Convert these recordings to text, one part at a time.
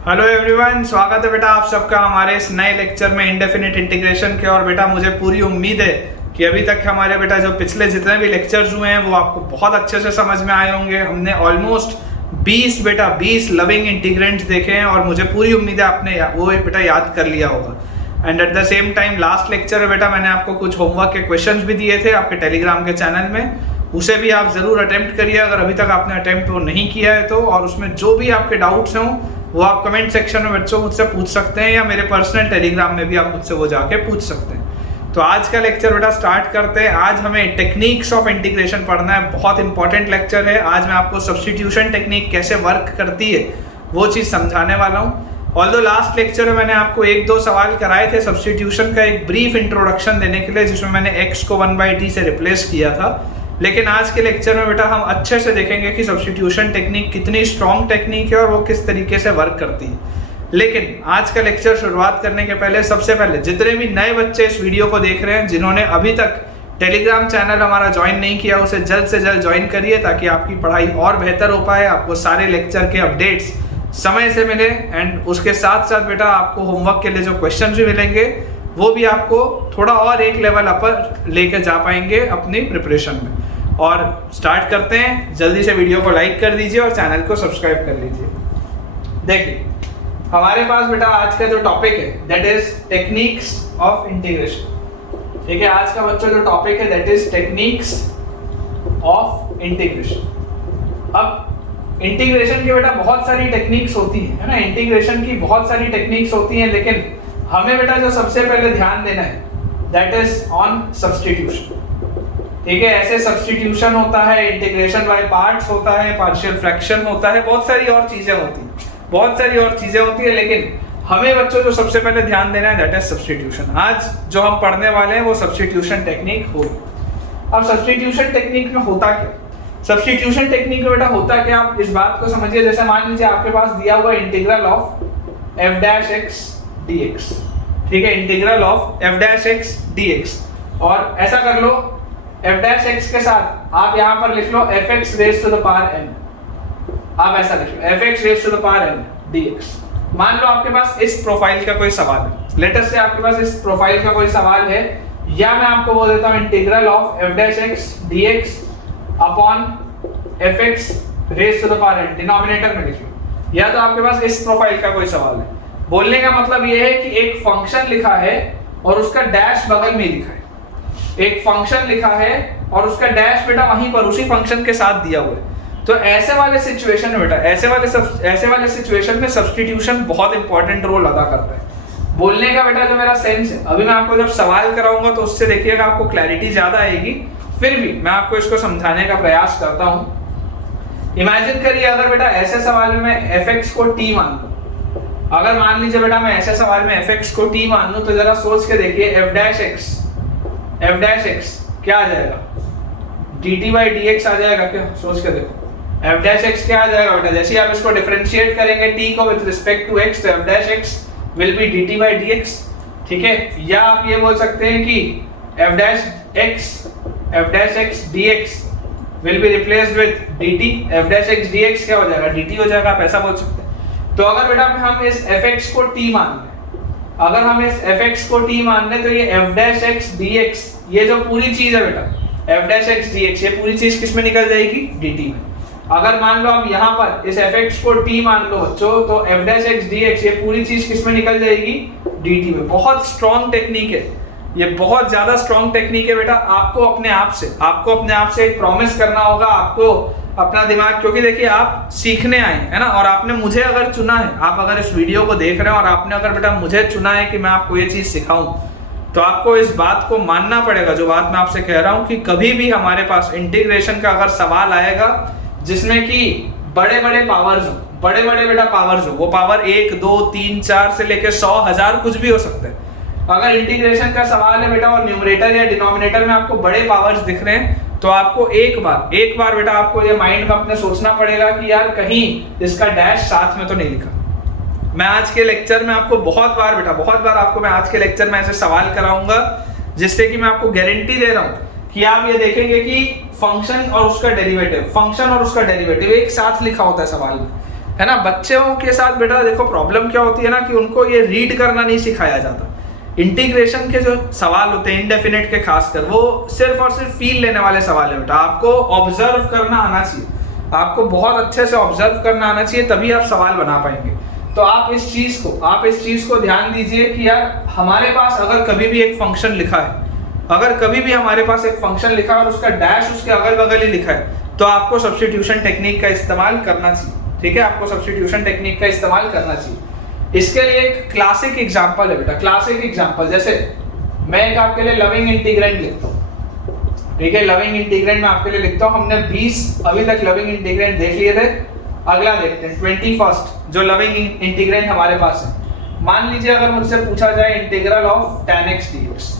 Hello everyone, स्वागत है बेटा आप सबका हमारे इस नए लेक्चर में इंडेफिनिट इंटीग्रेशन के। और बेटा मुझे पूरी उम्मीद है कि अभी तक हमारे बेटा जो पिछले जितने भी लेक्चर्स हुए हैं वो आपको बहुत अच्छे से समझ में आए होंगे। हमने ऑलमोस्ट 20 लविंग इंटीग्रेंट्स देखे हैं और मुझे पूरी उम्मीद है आपने वो बेटा याद कर लिया होगा। And at the same time last lecture में बेटा मैंने आपको कुछ होमवर्क के क्वेश्चंस भी दिए थे आपके टेलीग्राम के चैनल में, उसे भी आप ज़रूर अटेम्प्ट करिए अगर अभी तक आपने अटेम्प्ट वो नहीं किया है तो। और उसमें जो भी आपके डाउट्स हों वो आप कमेंट सेक्शन में बच्चों मुझसे पूछ सकते हैं या मेरे पर्सनल टेलीग्राम में भी आप मुझसे वो जाके पूछ सकते हैं। तो आज का लेक्चर बेटा स्टार्ट करते हैं। आज हमें टेक्निक्स ऑफ इंटीग्रेशन पढ़ना है, बहुत इंपॉर्टेंट लेक्चर है। आज मैं आपको सब्स्टिट्यूशन टेक्निक कैसे वर्क करती है वो चीज़ समझाने वाला हूँ। ऑल्दो लास्ट लेक्चर में मैंने आपको 1-2 सवाल कराए थे सब्स्टिट्यूशन का एक ब्रीफ इंट्रोडक्शन देने के लिए, जिसमें मैंने x को 1/t से रिप्लेस किया था। लेकिन आज के लेक्चर में बेटा हम अच्छे से देखेंगे कि सब्स्टिट्यूशन टेक्निक कितनी स्ट्रॉन्ग टेक्निक है और वो किस तरीके से वर्क करती है। लेकिन आज का लेक्चर शुरुआत करने के पहले सबसे पहले जितने भी नए बच्चे इस वीडियो को देख रहे हैं जिन्होंने अभी तक टेलीग्राम चैनल हमारा ज्वाइन नहीं किया उसे जल्द से जल्द ज्वाइन करिए ताकि आपकी पढ़ाई और बेहतर हो पाए, आपको सारे लेक्चर के अपडेट्स समय से मिले। एंड उसके साथ साथ बेटा आपको होमवर्क के लिए जो क्वेश्चन भी मिलेंगे वो भी आपको थोड़ा और एक लेवल अपर लेके जा पाएंगे अपनी प्रिपरेशन में। और स्टार्ट करते हैं, जल्दी से वीडियो को लाइक कर दीजिए और चैनल को सब्सक्राइब कर लीजिए। देखिए हमारे पास बेटा आज का जो टॉपिक है that is techniques of integration. ठीक है, आज का बच्चों जो टॉपिक है that is techniques of integration. अब इंटीग्रेशन की बेटा बहुत सारी टेक्निक्स होती है ना, इंटीग्रेशन की बहुत सारी टेक्निक्स होती हैं, लेकिन हमें बेटा जो सबसे पहले ध्यान देना है दैट इज ऑन सब्स्टिट्यूशन। ठीक है, ऐसे सब्स्टिट्यूशन होता है, इंटीग्रेशन बाय पार्ट्स होता है, पार्शियल फ्रैक्शन होता है, बहुत सारी और चीजें होती है, लेकिन हमें बच्चों जो सबसे पहले ध्यान देना है दैट इज सब्स्टिट्यूशन। आज जो हम पढ़ने वाले हैं वो सब्स्टिट्यूशन टेक्निक होगी। अब सब्स्टिट्यूशन टेक्निक में होता क्या, सब्स्टिट्यूशन टेक्निक में बेटा होता क्या, आप इस बात को समझिए। जैसे मान लीजिए आपके पास दिया हुआ इंटीग्रल ऑफ f' dx। ठीक है, इंटीग्रल ऑफ f' dx, और ऐसा कर लो f' के साथ आप यहाँ पर लिख लो fx raised to the power n। आप ऐसा लिख लो fx raised to the power n dx। मान लो आपके पास इस प्रोफाइल का कोई सवाल है, लेट अस से आपके पास इस प्रोफाइल का कोई सवाल है, या मैं आपको बोल देता हूँ integral of f' dx upon fx raised to the power n, denominator में लिख लो। या तो आपके पास इस प्रोफाइल का कोई सवाल है, बोलने का मतलब यह है कि एक फंक्शन लिखा है और उसका डैश बगल में लिखा है, एक फंक्शन लिखा है और उसका डैश बेटा वहीं पर उसी फंक्शन के साथ दिया हुआ है। तो ऐसे वाले सिचुएशन में बेटा ऐसे वाले सिचुएशन में सब्स्टिट्यूशन बहुत इंपॉर्टेंट रोल अदा करता है। बोलने का बेटा जो मेरा सेंस है, अभी मैं आपको जब सवाल कराऊंगा तो उससे देखिएगा आपको क्लैरिटी ज्यादा आएगी, फिर भी मैं आपको इसको समझाने का प्रयास करता हूँ। इमेजिन करिए अगर बेटा ऐसे सवाल में मैं fx को t मान लूं, अगर मान लीजिए बेटा मैं ऐसे सवाल में fx को t मान लूं तो जरा सोच के देखिए f' क्या आ जाएगा, dt by dx आ जाएगा क्या, सोच के देखो f' क्या आ जाएगा बेटा। जैसे आप इसको डिफरेंशिएट करेंगे t को विद रिस्पेक्ट टू x तो f' will be dt by dx। ठीक है, या आप ये बोल सकते हैं कि f' dx will be replaced with dt, f' dx क्या हो जाएगा, dt हो जाएगा, आप ऐसा बोल सकते हैं। तो अगर बेटा हम इस fx को t मान लें, अगर हम इस fx को t मान लें तो ये f' dx ये जो पूरी चीज है बेटा f' dx ये पूरी चीज किस में निकल जाएगी, dt में। अगर मान लो आप यहाँ पर इस fx को t मान लो बच्चों तो f' dx ये पूरी चीज किस में निकल जाएगी, dt में। बहुत स्ट्रॉन्ग टेक्निक है ये, बहुत ज्यादा स्ट्रॉन्ग टेक्निक है बेटा। आपको अपने आप से एक प्रॉमिस करना होगा, आपको अपना दिमाग, क्योंकि देखिए आप सीखने आए है ना, और आपने मुझे अगर चुना है, आप अगर इस वीडियो को देख रहे हैं और आपने अगर बेटा मुझे चुना है कि मैं आपको ये चीज सिखाऊं, तो आपको इस बात को मानना पड़ेगा, जो बात मैं आपसे कह रहा हूं, कि कभी भी हमारे पास इंटीग्रेशन का अगर सवाल आएगा जिसमें कि बड़े बड़े पावर्स हो, बड़े बेटा पावर्स हो, वो पावर 1 2 3 4 से लेकर 100 1000 कुछ भी हो सकते हैं। अगर इंटीग्रेशन का सवाल है बेटा और न्यूमरेटर या डिनोमिनेटर में आपको बड़े पावर्स दिख रहे हैं तो आपको एक बार बेटा आपको ये माइंड में अपने सोचना पड़ेगा कि यार कहीं इसका डैश साथ में तो नहीं लिखा। मैं आज के लेक्चर में आपको बहुत बार आपको मैं आज के लेक्चर में ऐसे सवाल कराऊंगा जिससे कि मैं आपको गारंटी दे रहा हूं कि आप ये देखेंगे कि फंक्शन और उसका डेरिवेटिव एक साथ लिखा होता है सवाल में। है ना। बच्चों के साथ बेटा देखो प्रॉब्लम क्या होती है ना कि उनको ये रीड करना नहीं सिखाया जाता। इंटीग्रेशन के जो सवाल होते हैं इंडेफिनिट के खासकर, वो सिर्फ और सिर्फ फील लेने वाले सवाल है बेटा। आपको ऑब्जर्व करना आना चाहिए, आपको बहुत अच्छे से ऑब्जर्व करना आना चाहिए, तभी आप सवाल बना पाएंगे। तो आप इस चीज को ध्यान दीजिए कि यार हमारे पास अगर कभी भी एक फंक्शन लिखा है, अगर कभी भी हमारे पास एक फंक्शन लिखा है और उसका डैश उसके अगल बगल ही लिखा है, तो आपको सब्स्टिट्यूशन टेक्निक का इस्तेमाल करना चाहिए। ठीक है, आपको सब्स्टिट्यूशन टेक्निक का इस्तेमाल करना चाहिए। इसके लिए एक क्लासिक एग्जांपल है बेटा, क्लासिक एग्जांपल। जैसे मैं एक आपके लिए लविंग इंटीग्रेंड लिखता हूँ। ठीक है, लविंग इंटीग्रेंड मैं आपके लिए लिखता हूँ। हमने 20 अभी तक लविंग इंटीग्रेंड देख लिए थे। अगला देखते हैं 21st जो लविंग इंटीग्रेंड हमारे पास है। मान लीजिए अगर मुझसे पूछा जाए integral of tan x dx,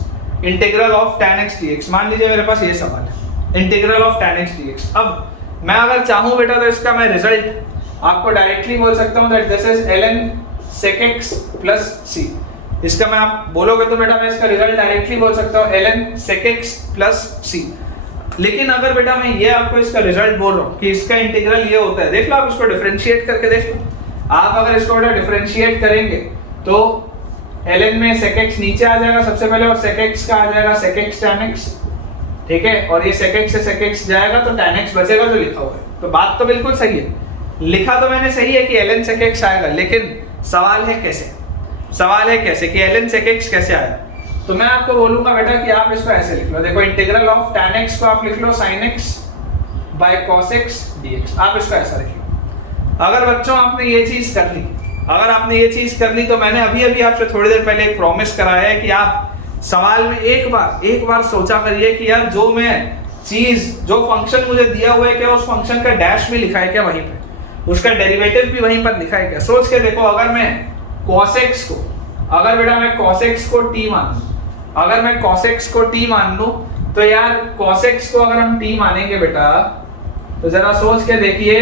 integral of tan x dx, मान लीजिए मेरे पास ये सवाल है, integral of tan x dx। अब मैं अगर चाहूं बेटा तो इसका मैं रिजल्ट आपको डायरेक्टली बोल सकता हूं that this is ln sec x plus c। इसका मैं आप बोलोगे तो बेटा मैं इसका रिजल्ट डायरेक्टली बोल सकता हूं ln sec x plus c। लेकिन अगर बेटा मैं ये आपको इसका रिजल्ट बोल रहा हूं कि इसका इंटीग्रल ये होता है, देख लो आप इसको डिफरेंशिएट करके देख लो। आप अगर इसको बेटा डिफरेंशिएट करेंगे तो ln में sec x नीचे आ जाएगा सबसे पहले, और sec x का आ जाएगा sec x tan x। ठीक है, और ये sec x से sec x जाएगा तो tan x बचेगा जो लिखा हुआ है। तो बात तो बिल्कुल सही है, लिखा तो मैंने सही है कि ln sec x आएगा, लेकिन सवाल है कैसे, सवाल है कैसे कि ln sec x कैसे आया। तो मैं आपको बोलूंगा बेटा कि आप इसको ऐसे लिख लो। देखो इंटीग्रल ऑफ tan x को आप लिख लो sin x by cos x dx। आप इसको ऐसा लिख लो। अगर बच्चों आपने ये चीज कर ली, अगर आपने ये चीज कर ली, तो मैंने अभी अभी आपसे थोड़ी देर पहले एक प्रॉमिस कराया है कि आप सवाल में एक बार सोचा करिए कि यार जो मैं चीज, जो फंक्शन मुझे दिया हुआ है, क्या उस फंक्शन का डैश भी लिखा है क्या वहीं पे, उसका डेरिवेटिव भी वहीं पर लिखा है क्या। सोच के देखो, अगर मैं cos x को, अगर बेटा मैं cos x को t मान लूं, अगर मैं cos x को t मान लूं, तो यार cos x को अगर हम t मानेंगे बेटा, तो जरा सोच के देखिए,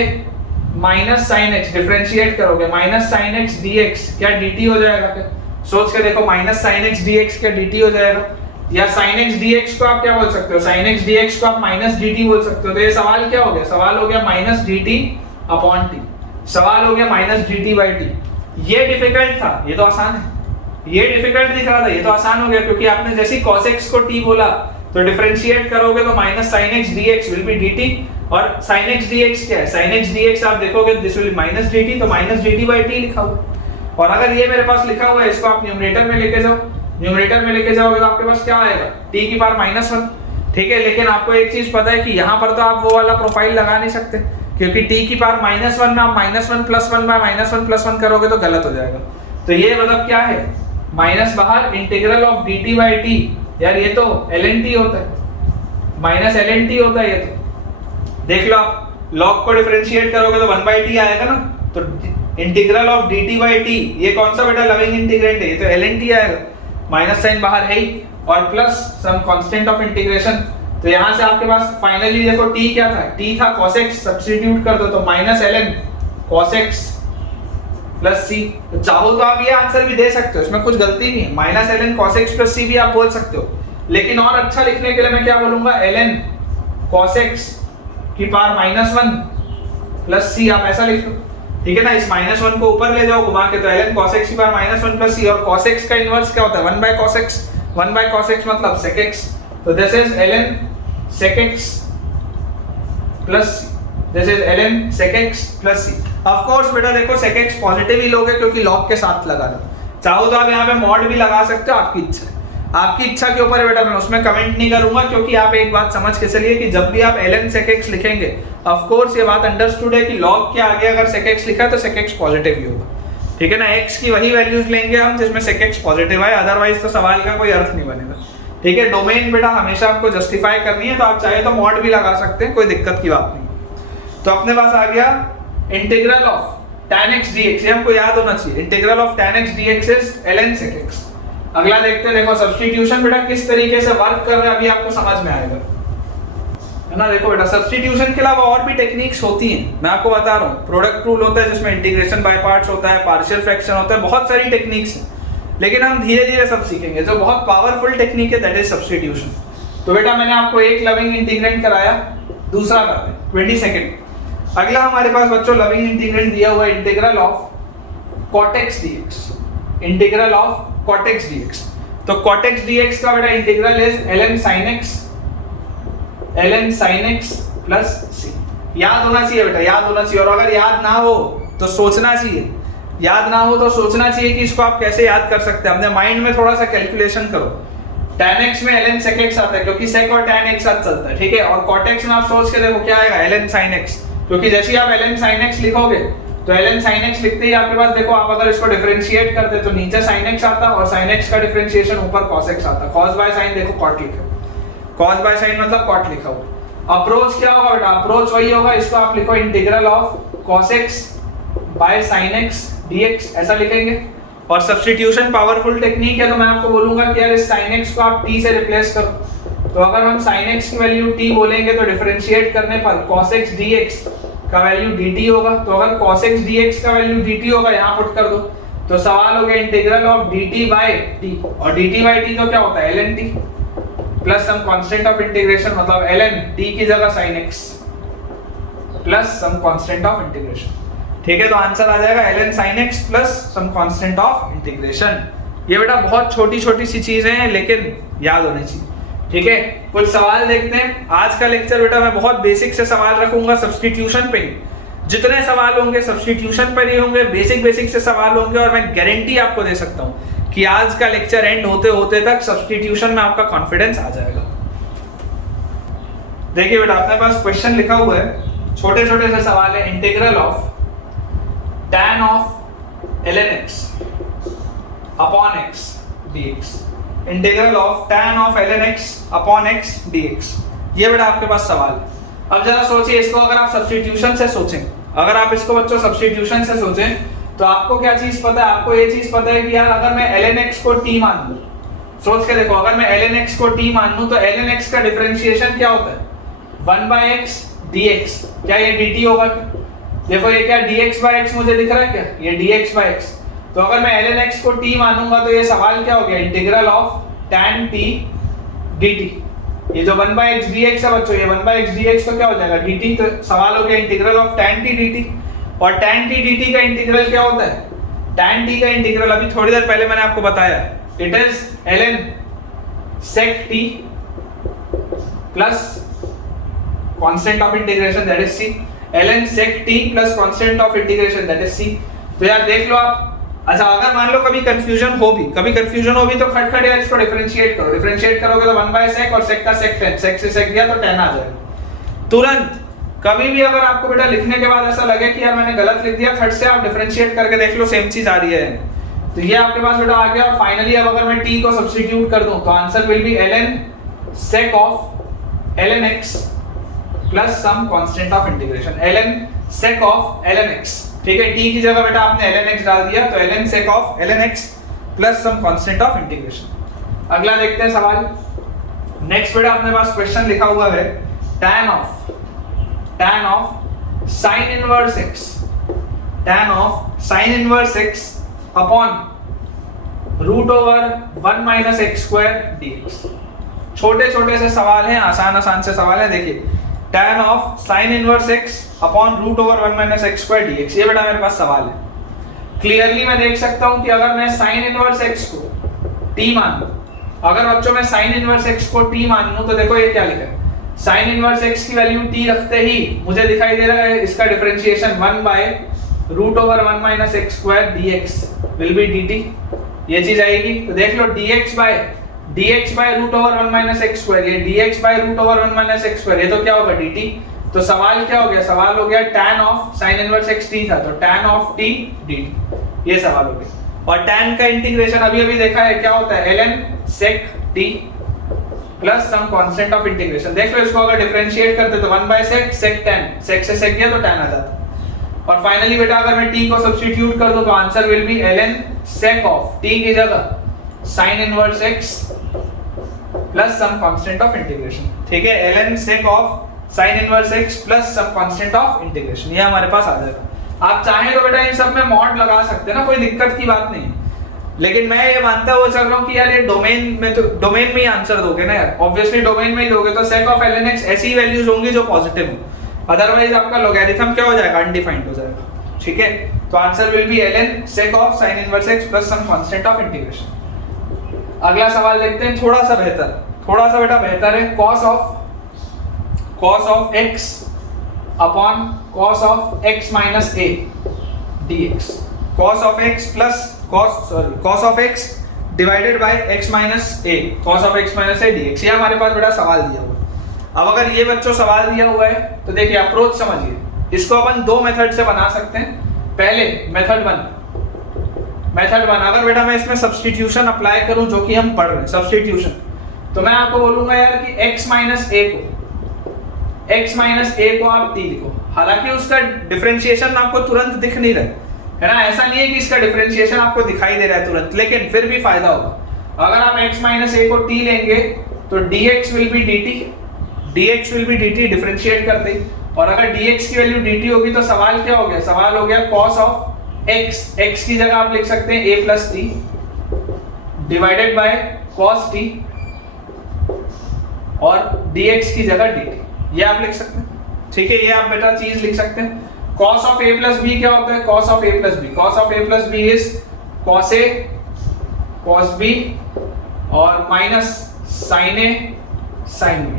माइनस साइन x डिफरेंशिएट करोगे, माइनस साइन x dx क्या dt हो जाएगा क्या। सोच के देखो, माइनस साइन x dx क्या dt हो जाएगा। या साइन x dx को आप क्या बोल सकते हो, साइन x dx को आप माइनस dt बोल सकते हो। तो ये सवाल क्या हो गया, सवाल हो गया माइनस dt अपॉन t, सवाल हो गया माइनस dt बाई t। ये डिफिकल्ट था, ये तो आसान है। ये डिफिकल्ट दिख रहा था, ये तो आसान हो गया, क्योंकि आपने जैसे ही cos x को t बोला तो डिफरेंशिएट करोगे तो minus sin x dx will be dt, और sin x dx क्या है, sin x dx आप देखोगे दिस विल माइनस dt, तो माइनस dt बाई t लिखा हुआ। और अगर ये मेरे पास लिखा हुआ है, इसको आप न्यूमरेटर में लेके जाओ, न्यूमरेटर में लेके जाओगे तो आपके पास क्या आएगा, t की पावर माइनस 1। ठीक है, लेकिन आपको एक चीज पता है कि यहाँ पर तो आप वो वाला प्रोफाइल लगा नहीं सकते, क्योंकि t की पावर माइनस 1 में आप minus 1 plus 1 bye minus 1 plus 1 करोगे तो गलत हो जाएगा। तो ये मतलब क्या है, माइनस बाहर, integral of dt by t, यार ये तो ln t होता है, माइनस ln t होता है। ये तो देख लो, आप log को डिफरेंशिएट करोगे तो 1 बाई t आएगा ना, तो integral of dt by t, ये कौन सा बेटा लविंग इंटीग्रेंड है, ये तो ln t आएगा, माइनस साइन बाहर है ही, और plus some constant of integration. तो यहां से आपके पास फाइनली देखो t क्या था, t था cos x, सब्स्टिट्यूट कर दो तो minus ln cos x plus c। तो चाहो तो आप ये आंसर भी दे सकते हो, इसमें कुछ गलती नहीं है, minus ln cos x plus c भी आप बोल सकते हो। लेकिन और अच्छा लिखने के लिए मैं क्या बोलूंगा, ln cos x की पावर माइनस 1 प्लस c, आप ऐसा लिख लो। ठीक है ना, इस माइनस 1 को ऊपर ले जाओ घुमा के, तो ln cos x की पावर माइनस 1 प्लस c, और cos x का इनवर्स क्या होता है, 1 by cos x, 1 by cos x मतलब sec x। तो this is ln sec x plus c, this is ln sec x plus c। Of course बेटा देखो sec x positive ही लोगे क्योंकि log के साथ लगा दो, चाहो तो आप यहाँ पे मॉड भी लगा सकते हो, आपकी इच्छा है, आपकी इच्छा के ऊपर है बेटा। मैं उसमें कमेंट नहीं करूंगा, क्योंकि आप एक बात समझ के चलिए कि जब भी आप ln sec x लिखेंगे, ऑफ कोर्स ये बात अंडरस्टूड है कि log के आगे अगर sec x लिखा है तो sec x पॉजिटिव ही होगा। ठीक है ना, x की वही वैल्यूज लेंगे हम जिसमें sec x पॉजिटिव है, अदरवाइज तो सवाल का कोई अर्थ नहीं बनेगा। ठीक है, डोमेन बेटा हमेशा आपको जस्टिफाई करनी है, तो आप चाहे तो मॉड भी लगा सकते हैं, कोई दिक्कत की बात नहीं। तो अपने पास आ गया integral of tan x dx, ये हमको याद होना चाहिए, integral of tan x dx is ln sec x। अगला देखते हैं, देखो सब्स्टिट्यूशन बेटा किस तरीके से वर्क कर रहा है, अभी आपको समझ में आएगा, है ना। देखो बेटा सब्स्टिट्यूशन के अलावा और भी टेक्निक्स होती हैं, मैं आपको बता रहा हूँ। प्रोडक्ट रूल होता है जिसमें इंटीग्रेशन बाय पार्ट्स होता है, पार्शियल फ्रैक्शन होता है, बहुत सारी टेक्निक्स हैं, लेकिन हम धीरे धीरे सब सीखेंगे। जो बहुत पावरफुल टेक्निक है दैट इज सब्स्टिट्यूशन। तो बेटा मैंने आपको एक लविंग इंटीग्रेंड कराया, दूसरा करते हैं 22nd। अगला हमारे पास बच्चों लविंग इंटीग्रेंड दिया हुआ है integral of cot x dx, integral of cot x dx। तो cot x dx का बेटा integral is ln sin x plus c। याद होना चाहिए बेटा, याद होना चाहिए, और अगर याद ना हो तो सोचना चाहिए, याद ना हो तो सोचना चाहिए कि इसको आप कैसे याद कर सकते हैं। अपने माइंड में थोड़ा सा कैलकुलेशन करो। tan x में ln sec x आता है क्योंकि sec और tan एक साथ चलता है, ठीक है। और cot x में आप सोच के देखो क्या आएगा, ln sin x, क्योंकि जैसे ही आप ln sin x लिखोगे तो ln sin x लिखते ही आपके पास देखो, आप अगर इसको डिफरेंशिएट करते तो नीचे sin x आता और sin x का डिफरेंशिएशन ऊपर cos x आता। cos by sin देखो cot लिखा, cos by sin मतलब cot लिखा हुआ। अप्रोच क्या होगा बेटा, अप्रोच वही होगा, इसको आप लिखो integral of cos x by sin x dx, ऐसा लिखेंगे। और सब्स्टिट्यूशन पावरफुल टेक्निक है, तो मैं आपको बोलूंगा कि यार इस sin x को आप t से रिप्लेस करो। तो अगर हम sin x की वैल्यू t बोलेंगे तो डिफरेंशिएट करने पर cos x dx का वैल्यू dt होगा। तो अगर cos x dx का वैल्यू dt होगा, यहाँ पुट कर दो, तो सवाल हो गया integral of dt by t, और dt by t तो क्या होता है ln t plus some constant of integration, मतलब ln t की जगह sin x plus some constant of integration, ठीक है। तो आंसर आ जाएगा ln sin x plus some constant of integration. ये बेटा बहुत छोटी छोटी सी चीजें हैं लेकिन याद होनी चाहिए, ठीक है। कुछ सवाल देखते हैं। आज का लेक्चर बेटा मैं बहुत बेसिक से सवाल रखूंगा, सब्स्टिट्यूशन पे ही। जितने सवाल होंगे सब्स्टिट्यूशन पर ही होंगे, बेसिक से सवाल होंगे, और मैं गारंटी आपको दे सकता हूं कि आज का लेक्चर एंड होते होते तक सब्स्टिट्यूशन में आपका कॉन्फिडेंस आ जाएगा। देखिए बेटा अपने पास क्वेश्चन लिखा हुआ है, छोटे छोटे से सवाल है। Integral of tan of ln x upon x dx, integral of tan of ln x upon x dx, ये बेटा आपके पास सवाल है। अब जरा सोचिए इसको, अगर आप सब्स्टिट्यूशन से सोचें, अगर आप इसको बच्चों सब्स्टिट्यूशन से सोचें तो आपको क्या चीज पता है, आपको ये चीज पता है कि यार अगर मैं ln x को t मान लूं, सोच के देखो, अगर मैं ln x को t मान लूं तो ln x का डिफरेंशिएशन क्या होता है 1/x dx, क्या ये dt होगा? देखो ये क्या dx by x मुझे दिख रहा है, क्या ये dx by x। तो अगर मैं ln x को t मानूंगा तो ये सवाल क्या हो गया, integral of tan t dt। ये जो 1/x dx है बच्चों, ये 1/x dx तो क्या हो जाएगा dt, तो सवाल हो गया integral of tan t dt। और tan t dt का इंटीग्रल क्या होता है, tan t का इंटीग्रल अभी थोड़ी देर पहले मैंने आपको बताया, it is ln sec t plus constant of integration that is c, ln sec t plus constant of integration that is c। तो यार देख लो आप, अच्छा अगर मान लो कभी कंफ्यूजन हो भी तो खटखट यार इसको डिफरेंशिएट करो, डिफरेंशिएट करोगे तो 1/sec और sec का sec tan, sec से sec गया तो tan आ जाएगा तुरंत। कभी भी अगर आपको बेटा लिखने के बाद ऐसा लगे कि यार मैंने गलत लिख दिया, खट से आप डिफरेंशिएट करके देख लो सेम चीज आ रही है, तो ये आपके पास बेटा आ गया। और फाइनली अब अगर मैं t को सब्स्टिट्यूट कर दूं तो answer will be ln sec of ln x plus some constant of integration, ln sec of ln x, ठीक है। t की जगह बेटा आपने ln x डाल दिया, तो ln sec of ln x plus some constant of integration. अगला देखते हैं सवाल। नेक्स्ट बेटा अपने पास क्वेश्चन लिखा हुआ है tan of sin inverse x, tan of sin inverse x upon root over 1 minus x square dx। छोटे छोटे से सवाल हैं, आसान से सवाल है। देखिए tan of sin inverse x upon root over 1 minus x square dx, ये बेटा मेरे पास सवाल है। क्लियरली मैं देख सकता हूं कि अगर मैं sin इनवर्स x को t मान लूं, अगर बच्चों मैं sin इनवर्स x को t मान लूं तो देखो ये क्या लिखा है, sin इनवर्स x की वैल्यू t रखते ही मुझे दिखाई दे रहा है इसका differentiation 1 by root over 1 minus x square dx will be dt, ये चीज आएगी। तो देख लो dx by root over 1 minus x square, ये dx by root over 1 minus x square, ये तो क्या होगा dt। तो सवाल क्या हो गया, सवाल हो गया tan of sin inverse x t था, तो tan ऑफ t dt, ये सवाल हो गया। और tan का इंटीग्रेशन अभी देखा है क्या होता है, ln sec t plus some constant of integration. देख लो इसको अगर डिफरेंशिएट करते तो 1/sec sec tan, sec से sec गया तो tan आ जाता। और फाइनली बेटा अगर मैं t को सब्स्टिट्यूट कर दूं तो answer will be ln sec of t की जगह sin inverse x plus some constant of integration, ठीक है। ln sec of sin inverse x plus some constant of integration, ये हमारे पास आ जाएगा। आप चाहें तो बेटा इन सब में मॉड लगा सकते हैं ना, कोई दिक्कत की बात नहीं, लेकिन मैं ये मानता हुआ चल रहा हूं कि यार ये डोमेन में ही आंसर दोगे ना यार, ऑब्वियसली डोमेन में ही दोगे तो sec ऑफ ln x ऐसी वैल्यूज होंगी जो पॉजिटिव हो, अदरवाइज आपका लॉगरिथम क्या हो जाएगा, अनडिफाइंड हो जाएगा। ठीक है, तो answer will be ln sec of sin inverse x plus some constant of integration। अगला सवाल देखते हैं, थोड़ा सा बेटा बेहतर है, cos of x upon cos of x minus a dx, cos of x divided by x minus a, cos of x minus a dx। ये हमारे पास बेटा सवाल दिया हुआ है। अब अगर ये बच्चों सवाल दिया हुआ है तो देखिए अप्रोच समझिए, इसको अपन दो मेथड से बना सकते हैं। पहले मेथड वन, अगर बेटा मैं इसमें सब्स्टिट्यूशन अप्लाई करूं जो कि हम पढ़ रहे हैं, सब्स्टिट्यूशन, तो मैं आपको बोलूंगा यार कि x माइनस ए को आप t लिखो। हालांकि उसका डिफरेंशिएशन आपको तुरंत दिख नहीं रहा है ना, ऐसा नहीं है कि इसका डिफरेंशिएशन आपको दिखाई दे रहा है तुरंत, लेकिन फिर भी फायदा होगा। अगर आप x माइनस ए को t लेंगे तो dx will be dt differentiate करते ही, और अगर dx की वैल्यू dt होगी तो सवाल क्या हो गया, सवाल हो गया cos ऑफ x की जगह आप लिख सकते हैं a plus t divided by cos t, और dx की जगह dt, ये आप लिख सकते हैं। ठीक है, ये आप बेटा चीज लिख सकते हैं। cos of a plus b क्या होता है, cos of a plus b is cos a cos b और minus sin a sin b,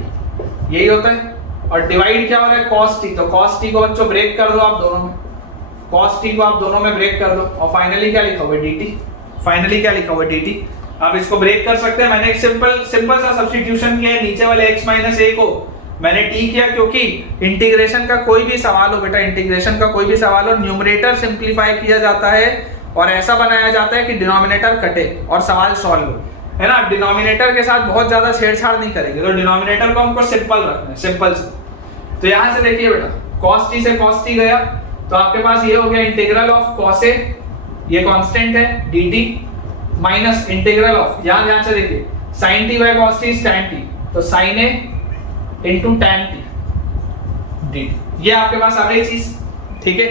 यही होता है। और डिवाइड क्या हो रहा है, cos t, तो cos t को बच्चों ब्रेक कर दो आप दोनों में, cos t को आप दोनों में ब्रेक कर दो, और फाइनली क्या लिखा हुआ है dt, आप इसको ब्रेक कर सकते हैं। मैंने एक सिंपल सा सब्स्टिट्यूशन किया है, नीचे वाले x माइनस a को मैंने t किया, क्योंकि इंटीग्रेशन का कोई भी सवाल हो बेटा, न्यूमरेटर सिंप्लीफाई किया जाता है और ऐसा बनाया जाता है कि डिनोमिनेटर कटे और सवाल सॉल्व हो, है ना। डिनोमिनेटर के साथ बहुत ज्यादा छेड़छाड़ नहीं करेंगे, तो डिनोमिनेटर को हमको सिंपल रखना है, सिंपल से। तो यहाँ से देखिए बेटा, cos t से cos t गया तो आपके पास ये हो गया इंटीग्रल ऑफ cos a, ये कांस्टेंट है dt, माइनस इंटीग्रल ऑफ, यहाँ ध्यान से देखिए, sin t by cos t is tan t, तो sin a into tan t dt, ये आपके पास आ गई चीज। ठीक है,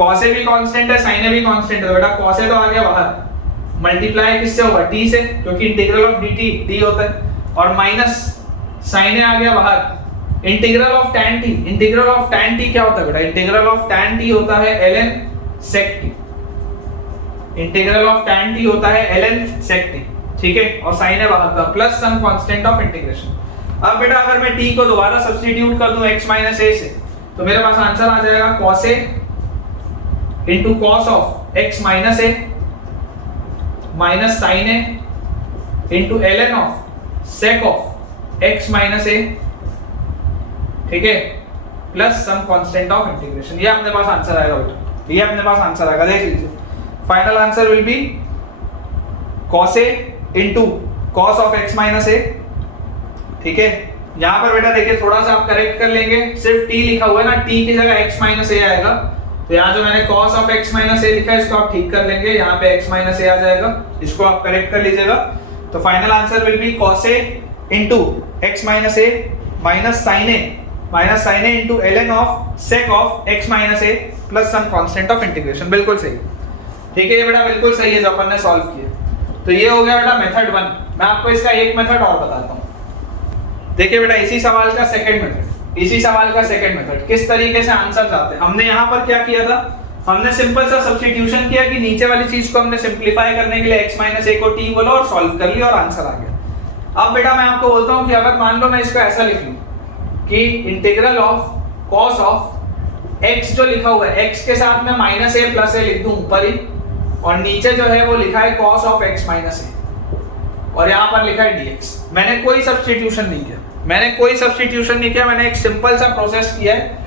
cos a भी कांस्टेंट है, sin a भी कांस्टेंट है, बेटा cos a तो आ गया बाहर, मल्टीप्लाई किससे होगा, t से, क्योंकि इंटीग्रल ऑफ dt t होता है, और माइनस sin a आ गया बाहर, इंटीग्रल ऑफ tan t क्या होता है बेटा, इंटीग्रल ऑफ tan t होता है ln sec t, integral of tan t होता है ln sec t। ठीक है, और sin a बाहर था, plus some constant of integration. अब बेटा अगर मैं t को दोबारा सब्स्टिट्यूट कर दूं x माइनस a से, तो मेरे पास आंसर आ जाएगा cos a into cos of x minus a minus sin a into ln of sec of x minus a, ठीक है, plus some constant of integration. ये अपने पास आंसर आएगा बेटा, ये अपने पास आंसर आएगा, देख लीजिए। Final answer will B cos a into cos of x minus a। ठीक है, यहाँ पर बेटा देखिए थोड़ा सा आप करेक्ट कर लेंगे, सिर्फ t लिखा हुआ है ना, t की जगह x minus a आएगा, तो यहाँ जो मैंने cos of x minus a लिखा है इसको आप ठीक कर लेंगे, यहाँ पे x minus a आ जाएगा, इसको आप करेक्ट कर लीजिएगा। तो final answer will B cos a into x minus a minus sin a into ln of sec of x minus a plus some constant of integration। बिल्कुल सही, ठीक है ये बेटा बिल्कुल सही है जो अपन ने सॉल्व किया। तो ये हो गया बेटा मेथड 1। मैं आपको इसका एक मेथड और बताता हूँ। देखिए बेटा इसी सवाल का सेकंड मेथड किस तरीके से आंसर आते हैं। हमने यहाँ पर क्या किया था, हमने सिंपल सा सब्स्टिट्यूशन किया कि नीचे वाली चीज को हमने सिंप्लीफाई करने के लिए x माइनस a को t बोला और सॉल्व कर लिया और आंसर आ गया। अब बेटा मैं आपको बोलता हूँ कि अगर मान लो मैं इसको ऐसा लिख लूँ कि integral of cos of x जो लिखा हुआ है x के साथ में माइनस a प्लस a लिख दूं ऊपर ही, और नीचे जो है वो लिखा है cos of x minus a, और यहाँ पर लिखा है dx। मैंने कोई सब्स्टिट्यूशन नहीं किया, मैंने एक सिंपल सा प्रोसेस किया है।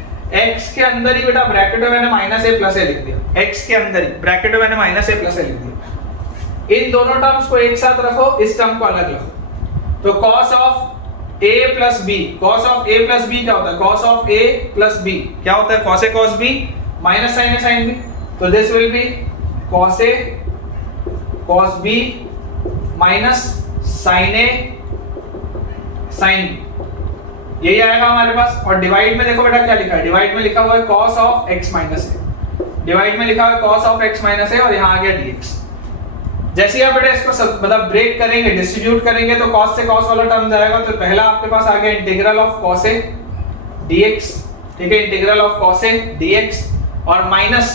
x के अंदर ही बेटा ब्रैकेट में मैंने माइनस a प्लस a लिख दिया, x के अंदर ही ब्रैकेट में मैंने माइनस a प्लस a लिख दिया। इन दोनों टर्म्स को एक साथ रखो, इस टर्म को अलग रखो। तो cos of a plus b, cos of a plus b क्या होता है, cos of a plus b क्या होता है, cos a cos b minus sin a sin b। तो this will B cos a cos b minus sin a sin b, यही आएगा हमारे पास। और डिवाइड में देखो बेटा क्या लिखा है, डिवाइड में लिखा हुआ है cos of x minus a, divide में लिखा हुआ है cos of x minus a, और यहाँ आ गया dx। जैसे ही आप बेटा इसको मतलब ब्रेक करेंगे, डिस्ट्रीब्यूट करेंगे, तो cos से cos वाला टर्म जाएगा, तो पहला आपके पास आ गया integral of cos a dx ठीक है, integral of cos a dx और minus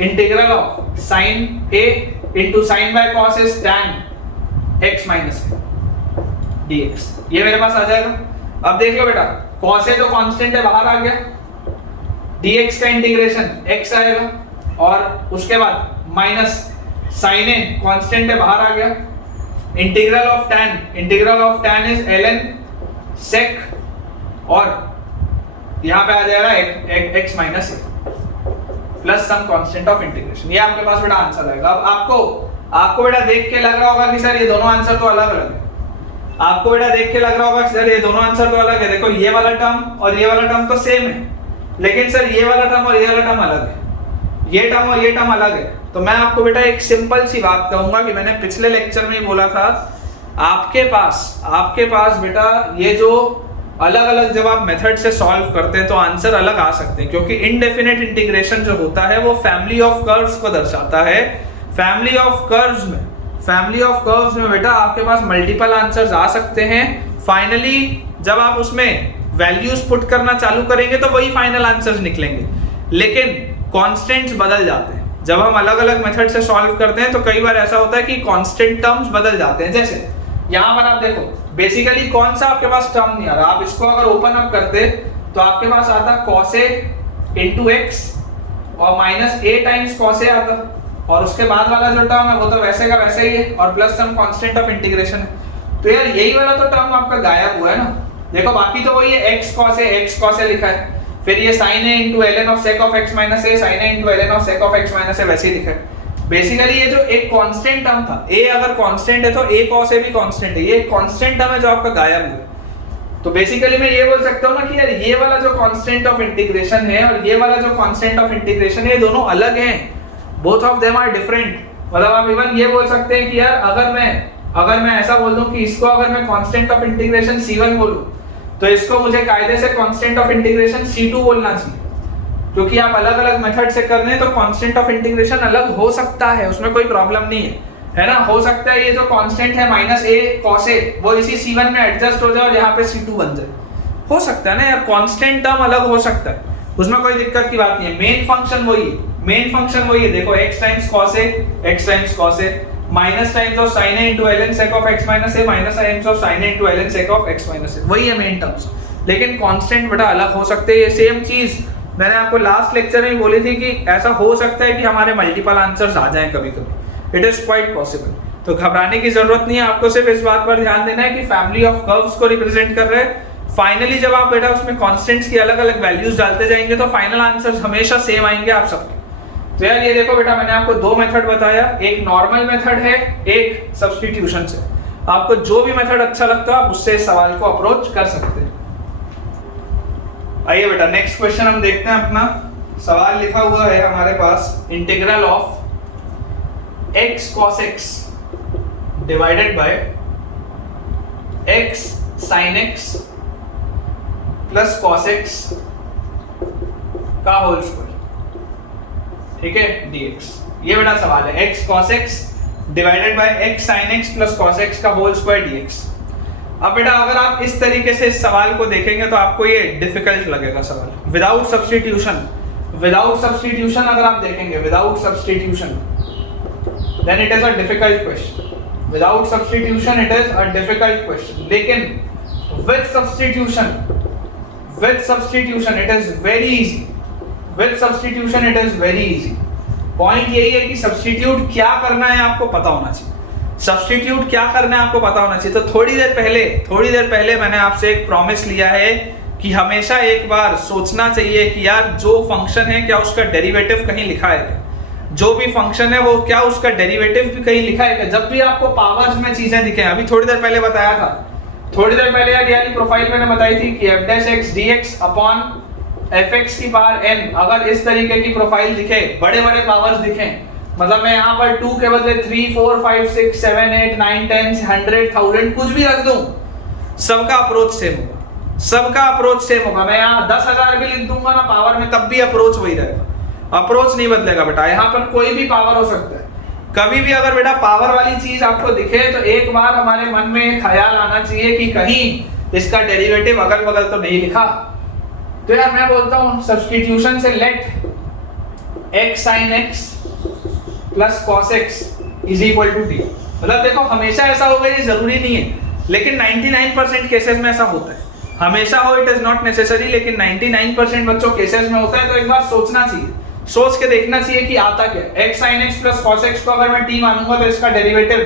integral of sin a into sine by cos is tan x minus dx। ये मेरे पास आ जाएगा। अब देख लो बेटा, cos a तो कांस्टेंट है, बाहर आ गया, dx का इंटीग्रेशन x आएगा और उसके बाद माइनस sin a कांस्टेंट है, बाहर आ गया, integral of tan is ln sec और यहां पे आ जाएगा x minus plus some constant of integration. ये आपके पास बेटा आंसर आएगा। अब आपको बेटा देख के लग रहा होगा कि सर ये दोनों आंसर तो अलग अलग है। आपको बेटा देख के लग रहा होगा कि सर ये दोनों आंसर तो अलग है। देखो ये वाला टर्म और ये वाला टर्म तो सेम है, लेकिन सर ये वाला टर्म और ये वाला टर्म अलग है, ये टर्म और ये टर्म अलग है। तो मैं आपको बेटा एक सिंपल सी बात कहूंगा कि मैंने पिछले लेक्चर में ही बोला था, आपके पास बेटा ये जो अलग अलग जब आप मेथड से सॉल्व करते हैं तो आंसर अलग आ सकते हैं, क्योंकि इनडेफिनेट इंटीग्रेशन जो होता है वो फैमिली ऑफ कर्व्स को दर्शाता है। फैमिली ऑफ कर्व्स में बेटा आपके पास मल्टीपल आंसर्स आ सकते हैं। फाइनली जब आप उसमें वैल्यूज पुट करना चालू करेंगे तो वही फाइनल आंसर्स निकलेंगे, लेकिन कांस्टेंट्स बदल जाते हैं। जब हम अलग अलग मेथड से सॉल्व करते हैं तो कई बार ऐसा होता है कि कांस्टेंट टर्म्स बदल जाते हैं। जैसे यहां पर आप देखो, बेसिकली कौन सा आपके पास टर्म नहीं आ रहा, आप इसको अगर ओपन अप करते तो आपके पास आता cos a into x और minus a times cos a आता, और उसके बाद वाला जो टर्म है वो तो वैसे का वैसे ही है और plus some constant of integration है। तो यार यही वाला तो टर्म आपका गायब हुआ है ना। देखो बाकी तो वही है, x cos a लिखा है, फिर ये sin a into ln of sec of x minus a, sin a into ln of sec of x minus a वैसे ही लिखा है। बेसिकली ये जो एक कांस्टेंट टर्म था, a अगर कांस्टेंट है तो a cos a भी कांस्टेंट है, ये कांस्टेंट टर्म है जो आपका गायब हुआ। तो बेसिकली मैं ये बोल सकता हूं ना कि यार ये वाला जो कांस्टेंट ऑफ इंटीग्रेशन है और ये वाला जो कांस्टेंट ऑफ इंटीग्रेशन है, ये दोनों अलग हैं, both of them are different. मतलब आप इवन ये बोल सकते हैं कि यार अगर मैं ऐसा बोल दूं कि इसको अगर मैं कांस्टेंट ऑफ इंटीग्रेशन c1 बोलूं तो इसको मुझे कायदे से कांस्टेंट ऑफ इंटीग्रेशन c2 बोलना चाहिए, क्योंकि आप अलग अलग मेथड से कर रहे हैं तो कांस्टेंट ऑफ इंटीग्रेशन अलग हो सकता है, उसमें कोई प्रॉब्लम नहीं है ना। हो सकता है ये जो कांस्टेंट है माइनस a cos a वो इसी c1 में एडजस्ट हो जाए और यहाँ पे c2 बन जाए, हो सकता है ना यार, कांस्टेंट टर्म अलग हो सकता है, उसमें कोई दिक्कत की बात नहीं है। मेन फंक्शन वही है, देखो x times cos a minus times of sin a into ln sec of x minus a minus times of sin a into ln sec of x minus a, वही है मेन टर्म्स, लेकिन constant बेटा अलग हो सकते हैं। ये same चीज मैंने आपको लास्ट लेक्चर में बोली थी कि ऐसा हो सकता है कि हमारे मल्टीपल आंसर्स आ जाएं कभी-कभी, इट इज क्वाइट पॉसिबल। तो घबराने की जरूरत नहीं है, आपको सिर्फ इस बात पर ध्यान देना है कि फैमिली ऑफ कर्व्स को रिप्रेजेंट कर रहे हैं। फाइनली जब आप बेटा उसमें कांस्टेंट्स की अलग अलग वैल्यूज डालते जाएंगे तो फाइनल आंसर्स हमेशा सेम आएंगे आप सबके। तो यार ये देखो बेटा, मैंने आपको दो मेथड बताया, एक नॉर्मल मेथड है, एक सब्स्टिट्यूशन से। आपको जो भी मेथड अच्छा लगता है आप उससे इस सवाल को अप्रोच कर सकते हैं। आइए बेटा नेक्स्ट क्वेश्चन हम देखते हैं। अपना सवाल लिखा हुआ है हमारे पास, integral of x cos x divided by x sin x plus cos x का होल स्क्वायर, ठीक है, dx। ये बेटा सवाल है, x cos x divided by x sin x plus cos x का होल स्क्वायर dx। अब बेटा अगर आप इस तरीके से इस सवाल को देखेंगे तो आपको ये डिफिकल्ट लगेगा सवाल। विदाउट सब्स्टिट्यूशन अगर आप देखेंगे, without substitution then it is a difficult question. Without substitution it is a difficult question, लेकिन with substitution it is very easy. With substitution it is very easy. Point यही है कि substitute क्या करना है आपको पता होना चाहिए। सब्स्टिट्यूट क्या करना है आपको पता होना चाहिए। तो थोड़ी देर पहले मैंने आपसे एक प्रॉमिस लिया है कि हमेशा एक बार सोचना चाहिए कि यार जो फंक्शन है क्या उसका डेरिवेटिव कहीं लिखा है क्या, जो भी फंक्शन है वो क्या उसका डेरिवेटिव भी कहीं लिखा है क्या। जब भी आपको पावर्स में चीजें दिखें, अभी थोड़ी देर पहले बताया था, थोड़ी देर पहले यार वाली प्रोफाइल मैंने बताई थी कि f' dx अपॉन fx की पावर n, अगर इस तरीके की प्रोफाइल दिखे, बड़े बड़े पावर्स दिखें, मतलब मैं यहाँ पर 2 के बदले 3, 4, 5, 6, 7, 8, 9, 10, 100, 1000 कुछ भी रख दूं, सबका अप्रोच सेम होगा। मैं यहाँ 10,000 भी लिख दूंगा ना पावर में, तब भी अप्रोच वही रहेगा, अप्रोच नहीं बदलेगा बेटा। यहाँ पर कोई भी पावर हो सकता है। कभी भी अगर बेटा पावर वाली चीज आपको दिखे तो एक बार हमारे मन में ख्याल आना चाहिए कि कहीं इसका डेरिवेटिव अगल बगल तो नहीं लिखा। तो यार मैं बोलता हूँ सब्स्टिट्यूशन से let x sin x plus cos x is equal to t। मतलब देखो हमेशा ऐसा होगा ये जरूरी नहीं है, लेकिन 99% केसेस में ऐसा होता है। हमेशा हो इट इज नॉट नेसेसरी, लेकिन 99% बच्चों केसेस में होता है। तो एक बार सोचना चाहिए, सोच के देखना चाहिए कि आता क्या। x sin x plus cos x को अगर मैं t मानूंगा तो इसका derivative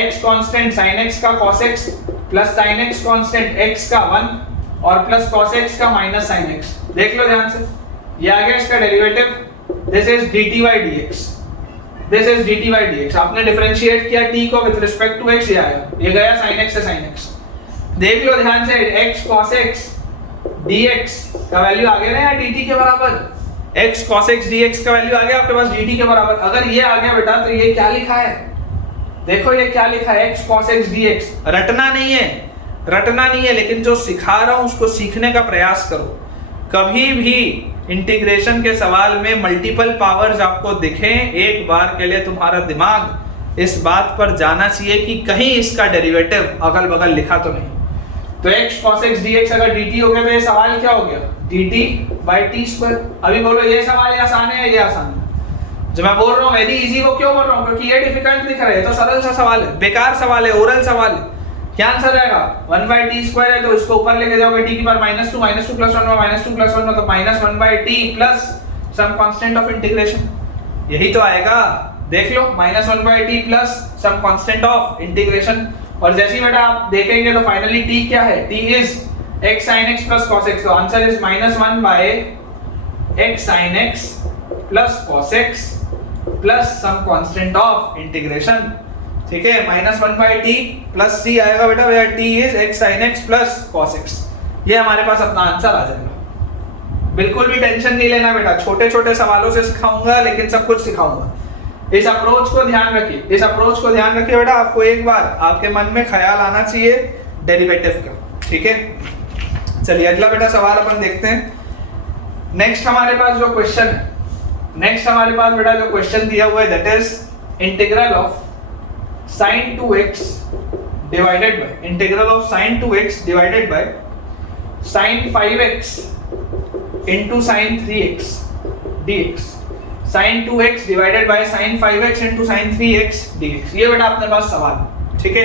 x constant sin x का cos x plus sin x constant x का 1 और प्लस cos x का माइनस sin x। देख लो ध्यान से, ये आ गया इसका derivative, this is dt by dx, this is dt by dx। आपने डिफरेंशिएट किया t को विद रिस्पेक्ट टू x, ये आया, ये गया sin x से sin x। देख लो ध्यान से, x cos x dx का वैल्यू आ गया ना यार dt के बराबर, x cos x dx का वैल्यू आ गया आपके पास dt के बराबर। अगर ये आ गया बेटा तो ये क्या लिखा है, देखो ये क्या लिखा है, x cos x dx। रटना नहीं है, रटना नहीं है, लेकिन जो सिखा रहा हूं उसको सीखने का प्रयास करो। कभी भी इंटीग्रेशन के सवाल में मल्टीपल पावर्स आपको दिखें, एक बार के लिए तुम्हारा दिमाग इस बात पर जाना चाहिए कि कहीं इसका डेरिवेटिव अगल बगल लिखा तो नहीं। तो x cos x dx अगर dt हो गया तो ये सवाल क्या हो गया, dt by t स्क्वायर। अभी बोलो ये सवाल ये आसान है, ये आसान है। जो मैं बोल रहा हूँ वेरी इजी, वो क्यों बोल रहा हूँ, क्योंकि ये डिफिकल्ट दिख रहा है। तो सरल सा सवाल है, बेकार सवाल है, ओरल सवाल है। क्या आंसर रहेगा, 1 by t स्क्वायर है तो इसको ऊपर लेके जाओगे t की पावर -2 -2 प्लस 1 -2 प्लस 1 तो -1 by t plus some constant of integration, यही तो आएगा। देख लो -1 by t plus some constant of integration. और जैसे ही बेटा आप देखेंगे तो फाइनली t क्या है, t is x sin x plus cos x। तो answer is -1 by x sin x plus cos x plus some constant of integration. ठीक है, -1 by t प्लस c आएगा बेटा, भैया t is x sin x plus cos x। ये हमारे पास अपना answer आ जाएगा। बिल्कुल भी टेंशन नहीं लेना बेटा, छोटे छोटे सवालों से सिखाऊंगा लेकिन सब कुछ सिखाऊंगा। इस अप्रोच को ध्यान रखिए, इस अप्रोच को ध्यान रखिए बेटा। आपको एक बार आपके मन में ख्याल आना चाहिए डेरिवेटिव का। ठीक है, चलिए अगला बेटा सवाल अपन देखते हैं। नेक्स्ट हमारे पास जो क्वेश्चन है, नेक्स्ट हमारे पास बेटा जो क्वेश्चन दिया हुआ है that is integral of sin 2x divided by integral of sin 2x divided by sin 5x into sin 3x dx, sin 2x divided by sin 5x into sin 3x dx। ये बेटा अपने पास सवाल। ठीक है,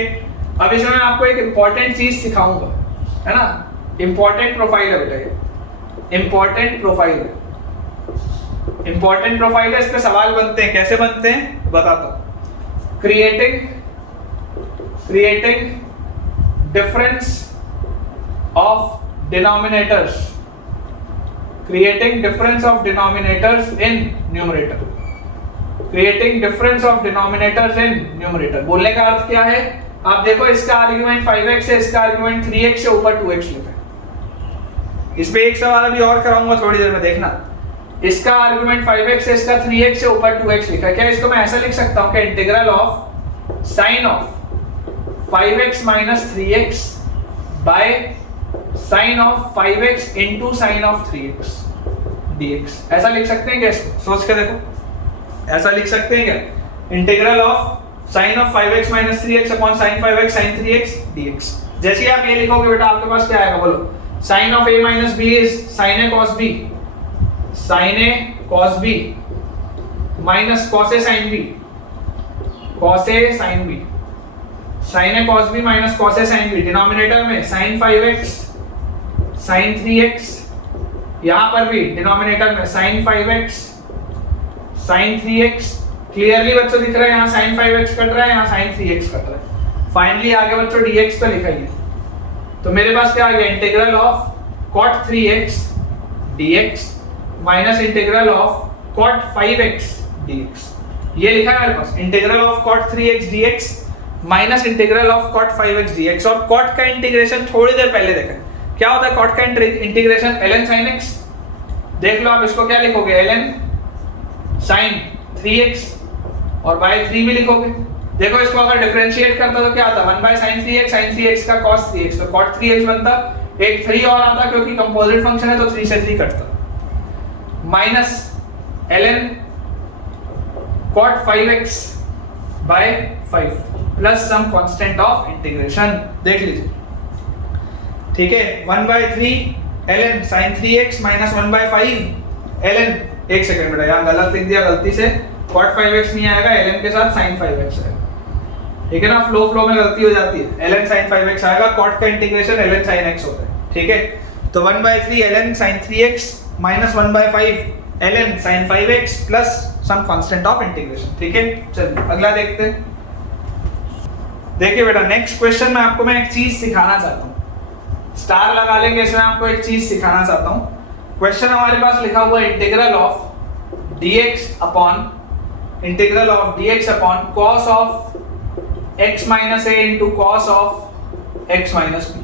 अब इसमें मैं आपको एक इंपॉर्टेंट चीज सिखाऊंगा, है ना। इंपॉर्टेंट प्रोफाइल है बेटा, ये इंपॉर्टेंट प्रोफाइल है, इंपॉर्टेंट प्रोफाइल है। इस पे सवाल बनते हैं, कैसे बनते हैं बताता हूं। creating difference of denominators, creating difference of denominators in numerator, creating difference of denominators in numerator। बोलने का अर्थ क्या है, आप देखो इसका आर्गुमेंट 5x है, इसका आर्गुमेंट 3x से ऊपर 2x लिखा है। इस पे एक सवाल अभी और कराऊंगा थोड़ी देर में, देखना। इसका आर्गुमेंट 5x है, इसका 3x से ऊपर 2x लिखा है। क्या इसको मैं ऐसा लिख सकता हूं कि integral of sine of 5x minus 3x by sine of 5x into sine of 3x dx, ऐसा लिख सकते हैं क्या इसको? सोच के देखो, ऐसा लिख सकते हैं क्या? Integral of sine of 5x minus 3x upon sine 5x sine 3x dx। जैसे ही आप ये लिखोगे बेटा आपके पास क्या आएगा बोलो, sine of a minus b is sine a cos b, sine a cos b minus cos a sin b, cos a sin b, sine a cos b minus cos a sin b। Denominator में sin 5x sin 3x, यहां पर भी denominator में sin 5x sin 3x। Clearly बच्चों दिख रहा है, यहाँ sin 5x कट रहा है, यहाँ sin 3x कट रहा है। फाइनली आगे बच्चों dx तो लिखा ही है। तो मेरे पास क्या आ गया, integral of cot 3x dx minus integral of cot 5x dx। ये लिखा है मेरे पास, integral of cot 3x dx minus integral of cot 5x dx। और cot का इंटीग्रेशन थोड़ी देर पहले देखा, क्या होता है cot का इंटीग्रेशन, ln sin x। देख लो आप इसको क्या लिखोगे, ln sin 3x और by 3 भी लिखोगे। देखो इसको अगर डिफरेंशिएट करता तो क्या आता, 1 by sin 3x का cos 3x, तो cot 3x बनता, एक 3 और आता क्योंकि कंपोजिट फंक्शन है तो 3 से 3 कटता, minus ln cot 5x by 5 plus some constant of integration. देख लीजिए, ठीक है, 1 by 3 ln sin 3x minus 1/5 ln, एक सेकंड बेटा यहाँ गलत लिख दिया गलती से, cot 5x नहीं आएगा, ln के साथ sin 5x आएगा, ठीक है ना, फ्लो में गलती हो जाती है, ln sin 5x आएगा, cot का इंटीग्रेशन ln sin x होता है, ठीक है। तो 1/3 ln sin 3x minus 1/5 ln sin 5x plus some constant of integration, ठीक है। चलिए अगला देखते हैं। देखिए बेटा नेक्स्ट क्वेश्चन में आपको मैं एक चीज सिखाना चाहता हूँ, स्टार लगा लेंगे इसमें, आपको एक चीज सिखाना चाहता हूँ। क्वेश्चन हमारे पास लिखा हुआ है integral of dx upon cos of x minus a into cos of x minus b,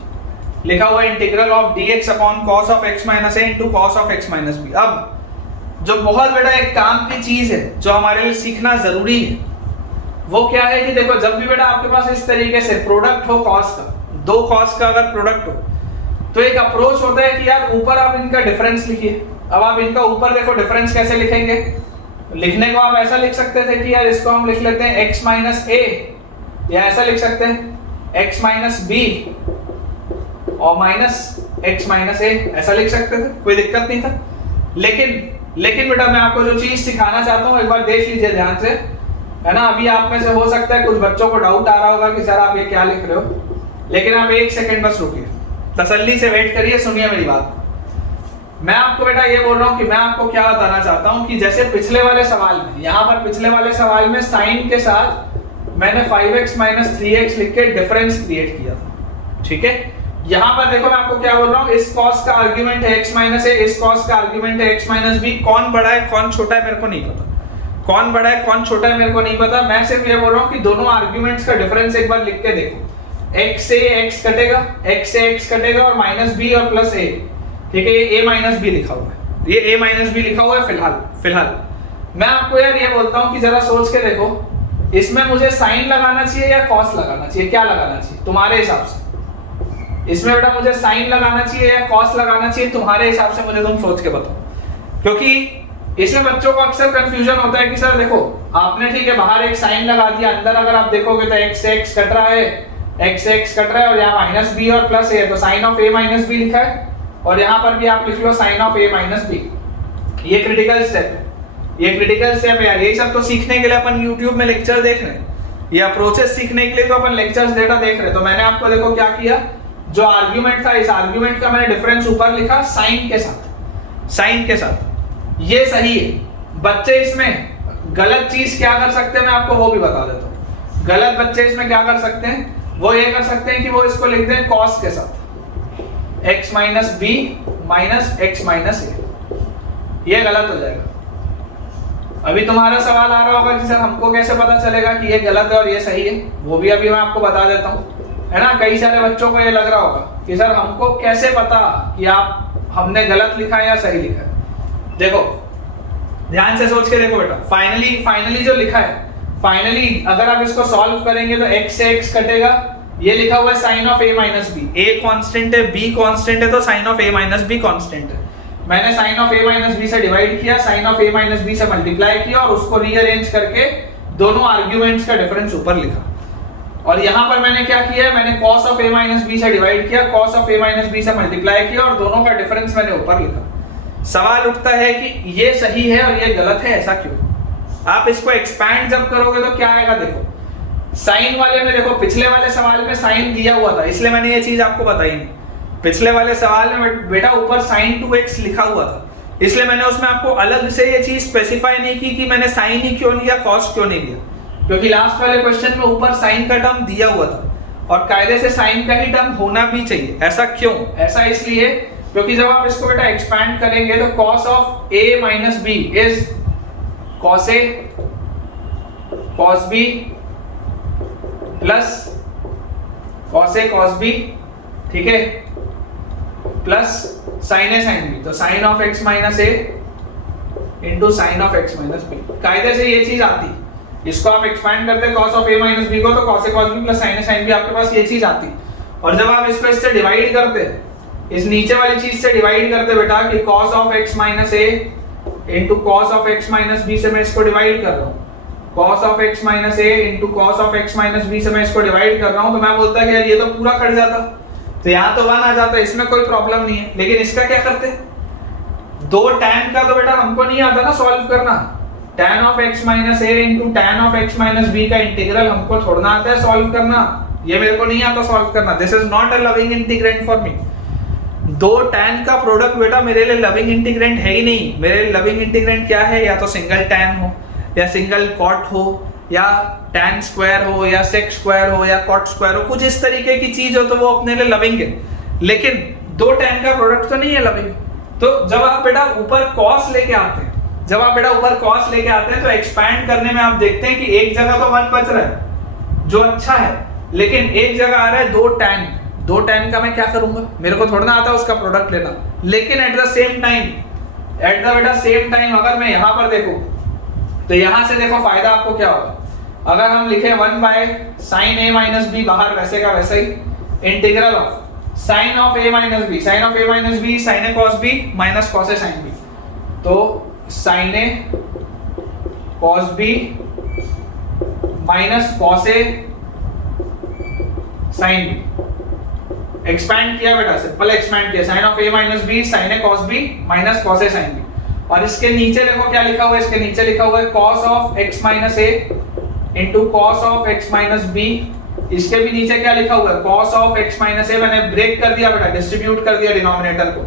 लिखा हुआ है integral of dx upon cos of x minus a into cos of x minus b। अब जो बहुत बड़ा एक काम की चीज है जो हमारे लिए सीखना जरूरी है वो क्या है कि देखो जब भी बेटा आपके पास इस तरीके से प्रोडक्ट हो कॉस का, दो कॉस का अगर प्रोडक्ट हो तो एक अप्रोच होता है कि यार ऊपर आप इनका डिफरेंस लिखिए। अब आप इनका ऊपर देखो डिफरेंस कैसे लिखेंगे, लिखने को आप ऐसा लिख सकते थे कि यार इसको हम लिख लेते हैं x माइनस a, या ऐसा लिख सकते हैं x माइनस b और माइनस x माइनस a, ऐसा लिख सकते थे, कोई दिक्कत नहीं था। लेकिन बेटा मैं आपको जो चीज सिखाना चाहता हूँ एक बार देख लीजिए ध्यान से, है ना। अभी आप में से हो सकता है कुछ बच्चों को डाउट आ रहा होगा कि सर आप ये क्या लिख रहे हो, लेकिन आप एक सेकंड बस रुकिए, तसल्ली से वेट करिए, सुनिए मेरी बात। मैं आपको बेटा ये बोल रहा हूँ कि मैं आपको क्या बताना चाहता हूँ कि जैसे पिछले वाले सवाल में, यहाँ पर पिछले वाले सवाल में साइन के साथ मैंने 5x माइनस 3x लिख के डिफरेंस क्रिएट किया था, ठीक है। यहाँ पर देखो मैं आपको क्या बोल रहा हूँ, इस कॉस का आर्ग्यूमेंट है x माइनस a, इस कॉस का आर्ग्यूमेंट है x माइनस b। कौन बड़ा है कौन छोटा है मेरे को नहीं पता, कौन बड़ा है कौन छोटा है मेरे को नहीं पता। मैं सिर्फ ये बोल रहा हूँ कि दोनों आर्ग्यूमेंट्स का डिफरेंस एक बार लिख के देखो, x से x कटेगा, x से x कटेगा और माइनस b और प्लस a, ठीक है। ये a माइनस b लिखा हुआ है, ये a माइनस b लिखा हुआ है फिलहाल। मैं आपको यार ये बोलता हूँ कि जरा सोच के देखो, इसमें मुझे साइन लगाना चाहिए या कॉस लगाना चाहिए, क्या लगाना चाहिए तुम्हारे हिसाब से? इसमें बेटा मुझे साइन लगाना चाहिए या कॉस लगाना चाहिए तुम्हारे हिसाब से, मुझे तुम सोच के बताओ। क्योंकि इसमें बच्चों को अक्सर कंफ्यूजन होता है कि सर देखो आपने ठीक है बाहर एक साइन लगा दिया, अंदर अगर आप देखोगे तो x से x कट रहा है, और यहाँ माइनस b और प्लस a, तो sine of a minus b लिखा है, और यहाँ पर भी आप लिख लो sine of a minus b। ये क्रिटिकल स्टेप है, ये क्रिटिकल स्टेप है यार। ये सब तो सीखने के लिए अपन YouTube में लेक्चर देख रहे हैं, ये अप्रोचेस सीखने के लिए तो अपन लेक्चर्स डेटा देख रहे हैं। तो मैंने आपको देखो क्या किया, जो आर्ग्यूमेंट था इस आर्ग्यूमेंट का मैंने डिफरेंस ऊपर लिखा साइन के साथ, ये सही है। बच्चे इसमें गलत चीज क्या कर सकते हैं मैं आपको वो भी बता देता हूँ। गलत बच्चे इसमें क्या कर सकते हैं, वो ये कर सकते हैं कि वो इसको लिख दें कॉस के साथ, x minus b minus x minus a, ये गलत हो जाएगा। अभी तुम्हारा सवाल आ रहा होगा कि सर हमको कैसे पता चलेगा कि ये गलत है और ये सही है, वो भी अभी मैं आपको बता देता हूँ, है ना। कई सारे बच्चों को ये लग रहा होगा कि सर हमको कैसे पता कि हमने गलत लिखा है या सही लिखा है। देखो ध्यान से सोच के देखो बेटा, फाइनली जो लिखा है, फाइनली अगर आप इसको सॉल्व करेंगे तो x से x कटेगा, ये लिखा हुआ है sine of a minus b, a constant है b कांस्टेंट है, तो sine of a minus b constant है। मैंने sine of a minus b से डिवाइड किया, sine of a minus b से मल्टीप्लाई किया और उसको रीअरेंज करके दोनों आर्ग्यूमेंट्स का डिफरेंस ऊपर लिखा। और यहाँ पर मैंने क्या किया है, मैंने cos of a minus b से डिवाइड किया, cos of a minus b से मल्टीप्लाई किया और दोनों का डिफरेंस मैंने ऊपर लिखा। सवाल उठता है कि ये सही है और ये गलत है, ऐसा क्यों? आप इसको एक्सपैंड जब करोगे तो क्या आएगा, देखो साइन वाले में देखो पिछले वाले सवाल में साइन दिया हुआ था, इसलिए मैंने ये चीज आपको बताई नहीं। पिछले वाले सवाल में बेटा ऊपर sin 2x लिखा हुआ था, इसलिए मैंने उसमें आपको अलग से ये चीज स्पेसिफाई नहीं की कि मैंने साइन ही क्यों लिया, कॉस क्यों नहीं लिया, क्योंकि लास्ट वाले क्वेश्चन में ऊपर साइन का टर्म दिया हुआ था और कायदे से साइन का ही टर्म होना भी चाहिए। ऐसा क्यों? ऐसा इसलिए क्योंकि जब आप इसको बेटा एक्सपैंड करेंगे तो cos of a minus b is cos a cos b plus cos a cos b, ठीक है, plus sin a sin b, तो sin of x minus a into sign of x minus b। कायदे से ये चीज आती, इसको आप एक्सपैंड करते cos of a minus b को तो cos a cos b plus sin a sin b, आपके पास ये चीज आती। और जब आप इसको इससे डिवाइड करते, इस नीचे वाली चीज से डिवाइड करते बेटा कि cos of x minus a into cos of x minus b से मैं इसको डिवाइड कर रहा हूँ, cos of x minus a into cos of x minus b से मैं इसको डिवाइड कर रहा हूँ, तो मैं बोलता कि यार ये तो पूरा कट जाता, तो यहाँ तो 1 आ जाता है, इसमें कोई प्रॉब्लम नहीं है। लेकिन इसका क्या करते, दो tan का तो बेटा हमको नहीं आता ना सॉल्व करना। tan of x minus a into tan of x minus b का इंटीग्रल हमको छोड़ना आता है सॉल्व करना, ये मेरे को नहीं आता सॉल्व करना। This is not a loving integrant for me. दो tan का प्रोडक्ट बेटा मेरे लिए लविंग इंटीग्रेंट है ही नहीं। मेरे लिए लविंग इंटीग्रेंट क्या है, या तो सिंगल tan हो, या सिंगल cot हो, या tan स्क्वायर हो, या sec स्क्वायर हो, या cot स्क्वायर हो, कुछ इस तरीके की चीज हो तो वो अपने लिए लविंग है। लेकिन दो tan का प्रोडक्ट तो नहीं है लविंग। तो जब आप बेटा ऊपर cos लेके आते हैं, जब आप बेटा ऊपर cos लेके आते हैं तो एक्सपैंड करने में आप देखते हैं कि एक जगह तो 1 बच रहा है जो अच्छा है, लेकिन एक जगह आ रहा है दो tan का मैं क्या करूंगा, मेरे को थोड़ा ना आता है उसका प्रोडक्ट लेना। लेकिन एट द सेम टाइम अगर मैं यहां पर देखूं तो यहां से देखो फायदा आपको क्या होगा, अगर हम लिखे 1 by sin a minus B, बाहर वैसे का वैसे ही integral of sin of a minus B, sin of a minus B sin a cos b minus cos a sin b, तो sin a cos b minus cos a sin b। Expand किया बेटा, simple expand किया, sin of a minus b sin a cos b minus cos a sin b। और इसके नीचे देखो क्या लिखा हुआ है, इसके नीचे लिखा हुआ है cos of x minus a into cos of x minus b। इसके भी नीचे क्या लिखा हुआ है, cos of x minus a, मैंने ब्रेक कर दिया बेटा, डिस्ट्रीब्यूट कर दिया डिनोमिनेटर को,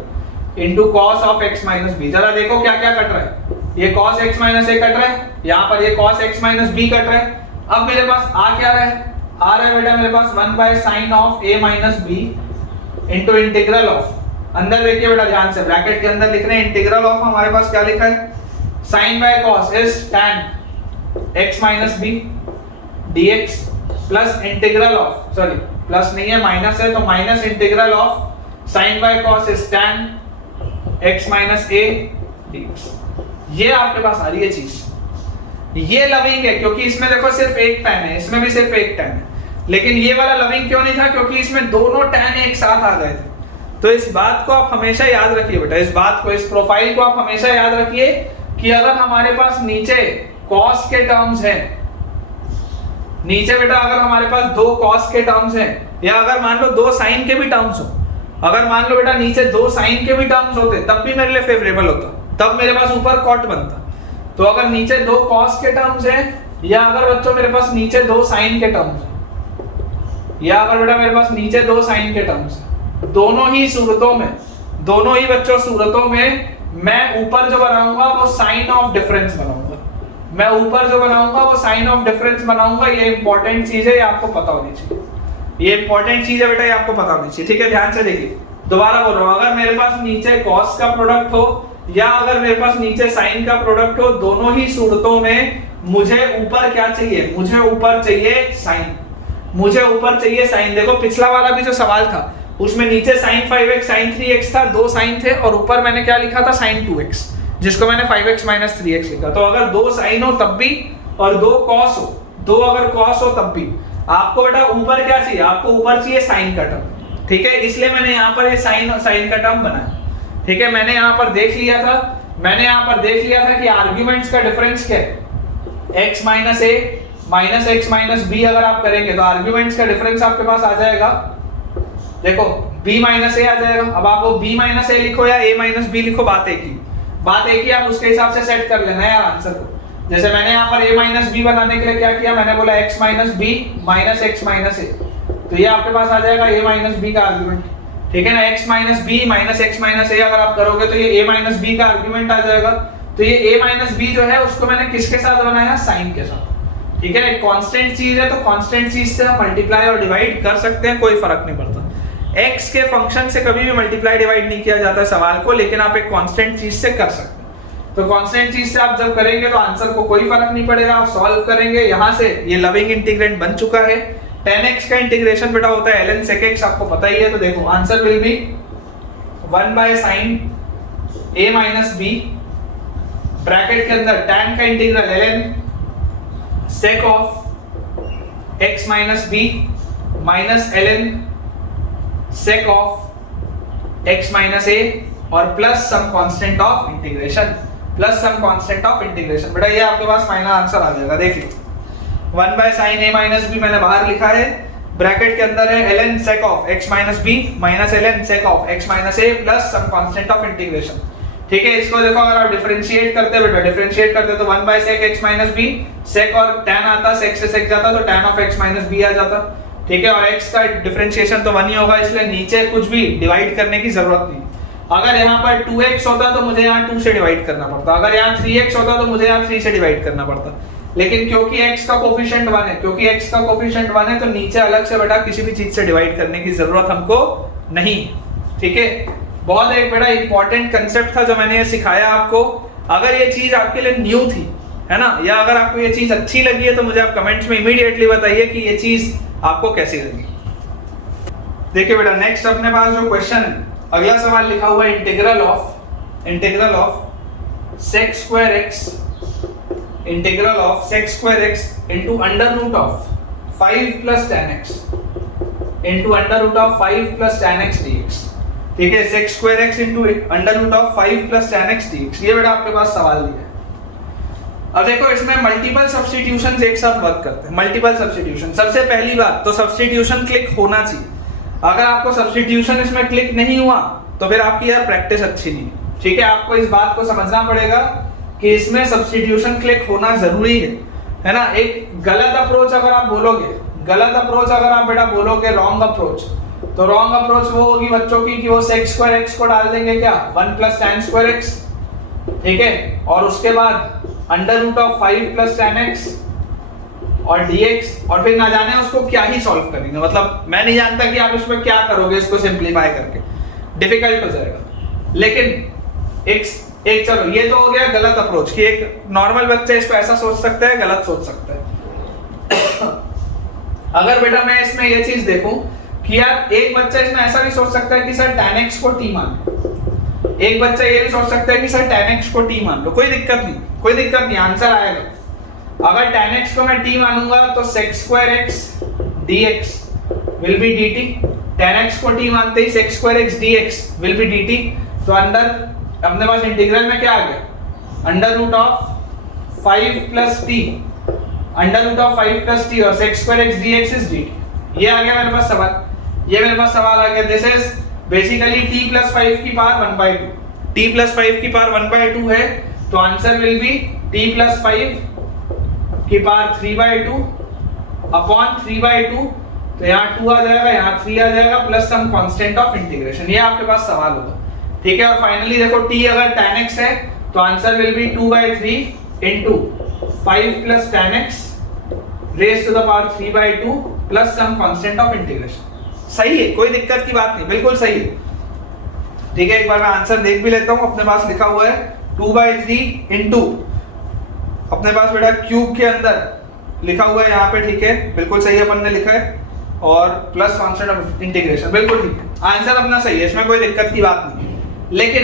into cos of x minus b। जरा देखो क्या क्या कट रहा है, ये cos x minus a cut रहा है, यहाँ पर ये cos x minus b cut रहा है। अब मेरे पास आ क्या रहा है, आ रहा है बेटा मेरे पास 1 by sin of a minus b into integral of, अंदर देखिए बेटा ध्यान से, ब्रैकेट के अंदर लिख रहे हैं इंटीग्रल ऑफ, हमारे पास क्या लिखा है, sin by cos is tan x minus b dx plus integral of, sorry plus नहीं है माइनस है, तो minus integral of sin by cos is tan x minus a dx। ये आपके पास आ रही है चीज, ये लविंग है क्योंकि इसमें देखो सिर्फ एक tan है, इसमें भी सिर्फ एक tan है। लेकिन ये वाला लविंग क्यों नहीं था, क्योंकि इसमें दोनों tan एक साथ आ गए थे। तो इस बात को आप हमेशा याद रखिए बेटा, इस बात को, इस प्रोफाइल को आप हमेशा याद रखिए कि अगर हमारे पास नीचे cos के टर्म्स हैं, नीचे बेटा अगर हमारे पास दो cos के टर्म्स हैं, या अगर मान लो दो sin के भी टर्म्स हो, अगर मान लो बेटा नीचे दो sin के भी टर्म्स होते तब भी मेरे लिए फेवरेबल होता, तब मेरे पास ऊपर cot बनता। तो अगर नीचे दो cos के टर्म्स हैं, या अगर बच्चों मेरे पास नीचे दो sin के टर्म्स हैं, या अगर बेटा मेरे पास नीचे दो sin के टर्म्स हैं, दोनों ही सूरतों में मैं ऊपर जो बनाऊंगा वो साइन ऑफ डिफरेंस बनाऊंगा, मैं ऊपर जो बनाऊंगा वो साइन ऑफ डिफरेंस बनाऊंगा। ये इंपॉर्टेंट चीज है, ये आपको पता होनी चाहिए, ये इंपॉर्टेंट चीज है बेटा, ये आपको पता होनी चाहिए। ठीक है, ध्यान से देखिए, दोबारा बोल रहा हूं, अगर मेरे पास नीचे cos का प्रोडक्ट हो या अगर मेरे पास नीचे sin का प्रोडक्ट हो, दोनों ही सूरतों में मुझे ऊपर क्या चाहिए, मुझे ऊपर चाहिए sin, मुझे ऊपर चाहिए sin। देखो पिछला वाला भी जो सवाल था उसमें नीचे sin 5x sin 3x था, दो sin थे, और ऊपर मैंने क्या लिखा था sin 2x, जिसको मैंने 5x माइनस 3x लिखा। तो अगर दो sin हो तब भी और दो cos हो, दो अगर cos हो तब भी आपको बेटा ऊपर क्या चाहिए, आपको ऊपर चाहिए sin का टर्म। ठीक है, इसलिए मैंने यहाँ पर ये sin का टर्म बनाया। ठीक है, मैंने यहाँ पर देख लिया था कि आर्ग्यूमेंट्स का डिफरेंस क्या है, x minus a minus x minus b अगर आप करेंगे तो आर्ग्यूमेंट्स का डिफरेंस आपके पास आ जाएगा, देखो b माइनस a आ जाएगा। अब आप वो b माइनस a लिखो या a माइनस b लिखो, बात एक ही, आप उसके हिसाब से सेट कर लेना यार आंसर को। जैसे मैंने यहाँ पर a माइनस b बनाने के लिए क्या किया, मैंने बोला x minus b minus x minus a, तो ये आपके पास आ जाएगा a माइनस b का आर्ग्यूमेंट। ठीक है ना, x minus b minus x minus a अगर आप करोगे तो ये a माइनस b का आर्ग्यूमेंट आ जाएगा। तो ये a माइनस b जो है उसको मैंने किसके साथ बनाया, साइन के साथ। ठीक है, एक कांस्टेंट चीज है तो कांस्टेंट चीज से हम मल्टीप्लाई और डिवाइड कर सकते हैं, कोई फर्क नहीं पड़ता। x के फंक्शन से कभी भी मल्टीप्लाई डिवाइड नहीं किया जाता सवाल को, लेकिन आप एक कांस्टेंट चीज से कर सकते हैं। तो कांस्टेंट चीज से आप जब करेंगे तो आंसर को कोई फर्क नहीं पड़ेगा, आप सॉल्व करेंगे। यहां से ये लविंग इंटीग्रेंट बन चुका है। 10x का इंटीग्रेशन बेटा होता है ln sec x, आपको पता ही है। तो देखो answer will be 1 by sin a minus b, bracket के अंदर tan का integral ln sec of x minus b minus ln sec of x minus a और plus some constant of integration, बेटा ये आपके पास फाइनल आंसर आ जाएगा। देखिए 1 by sin a minus b मैंने बाहर लिखा है, ब्रैकेट के अंदर है ln sec of x minus b minus ln sec of x minus a plus some constant of integration। ठीक है, इसको देखो अगर आप डिफरेंशिएट करते बेटा, डिफरेंशिएट करते तो 1 by sec x minus b, sec और tan आता, sec से sec जाता तो tan of x minus b आ जाता। ठीक है, और x का डिफरेंशिएशन तो 1 ही होगा, इसलिए नीचे कुछ भी डिवाइड करने की जरूरत नहीं। अगर यहाँ पर 2x होता तो मुझे यहाँ 2 से डिवाइड करना पड़ता, अगर यहाँ 3x होता तो मुझे यहाँ 3 से डिवाइड करना पड़ता, लेकिन क्योंकि x का कोफिशिएंट 1 है, क्योंकि x का कोफिशिएंट 1 है तो नीचे अलग से बेटा किसी भी चीज से डिवाइड करने की जरूरत हमको नहीं। ठीक है, बहुत एक बड़ा इंपॉर्टेंट कंसेप्ट था जो मैंने ये सिखाया आपको। अगर ये चीज आपके लिए न्यू थी, है ना, या अगर आपको ये चीज अच्छी लगी है तो मुझे आप कमेंट्स में इमीडिएटली बताइए कि ये चीज आपको कैसी लगी। देखिए बेटा, नेक्स्ट अपने पास जो क्वेश्चन है, अगला सवाल लिखा हुआ है integral of sec square x into under root of 5 plus tan x into under root of 5 plus tan x dx। ठीक है, sec square x into under root of 5 plus tan x dx, ये बेटा आपके पास सवाल दिया है। अब देखो इसमें मल्टीपल सब्स्टिट्यूशंस एक साथ वर्क करते हैं। मल्टीपल सब्स्टिट्यूशन, सबसे पहली बात तो सब्स्टिट्यूशन क्लिक होना चाहिए। अगर आपको सब्स्टिट्यूशन इसमें क्लिक नहीं हुआ तो फिर आपकी यार प्रैक्टिस अच्छी नहीं। ठीक है, आपको इस बात को समझना पड़ेगा कि इसमें सब्स्टिट्यूशन क्लिक होना जरूरी है ना। एक गलत अप्रोच अगर आप बोलोगे, गलत अप्रोच अगर आप बेटा बोलोगे रॉन्ग अप्रोच, तो रॉन्ग अप्रोच वो होगी बच्चों की कि वो sec square x को डाल देंगे क्या 1 plus tan square x। ठीक है, और उसके बाद under root of 5 plus tan x और dx, और फिर ना जाने उसको क्या ही सॉल्व करेंगे। मतलब मैं नहीं जानता कि आप इसमें क्या करोगे, इसको सिंपलीफाई करके डिफिकल्ट हो जाएगा। लेकिन एक चलो ये तो हो गया गलत अप्रोच कि एक नॉर्मल बच्चा इसको ऐसा सोच सकता है, गलत सोच सकता है। अगर बेटा मैं इसमें ये चीज देखूं कि यार एक बच्चा इसमें ऐसा भी सोच सकता है कि सर tan x को t मान लो, एक बच्चा ये भी सोच सकता है कि सर tan x को t मान लो, कोई दिक्कत नहीं, कोई दिक्कत नहीं, आंसर आएगा। अगर tan x को मैं t मानूंगा तो sec square x dx will be dt, tan x को t मानते ही sec square x dx will be dt, तो अंदर अपने पास इंटीग्रल में क्या आ गया under root of 5 plus t, under root of 5 plus t और sec square x dx is dt। ये आ गया मेरे पास सवाल, ये मेरे पास सवाल आ गया। This is basically t plus 5 की पावर 1/2, t plus 5 की पावर 1/2 है, तो answer will be t plus 5 की पावर 3/2 अपॉन 3/2, तो यहाँ 2 आ जाएगा, यहाँ 3 आ जाएगा, plus some constant of integration. ये आपके पास सवाल होगा। ठीक है, और फाइनली देखो t अगर tan x है तो answer will B 2/3 into 5 plus tan x raised to the power 3/2 plus some constant of integration। सही है, कोई दिक्कत की बात नहीं, बिल्कुल सही है। ठीक है, एक बार मैं आंसर देख भी लेता हूं। अपने पास लिखा हुआ है 2/3 into अपने पास बेटा क्यूब के अंदर लिखा हुआ है यहाँ पे। ठीक है, बिल्कुल सही अपन ने लिखा है, और प्लस कांस्टेंट ऑफ इंटीग्रेशन, बिल्कुल ठीक है, आंसर अपना सही है, इसमें कोई दिक्कत की बात नहीं। लेकिन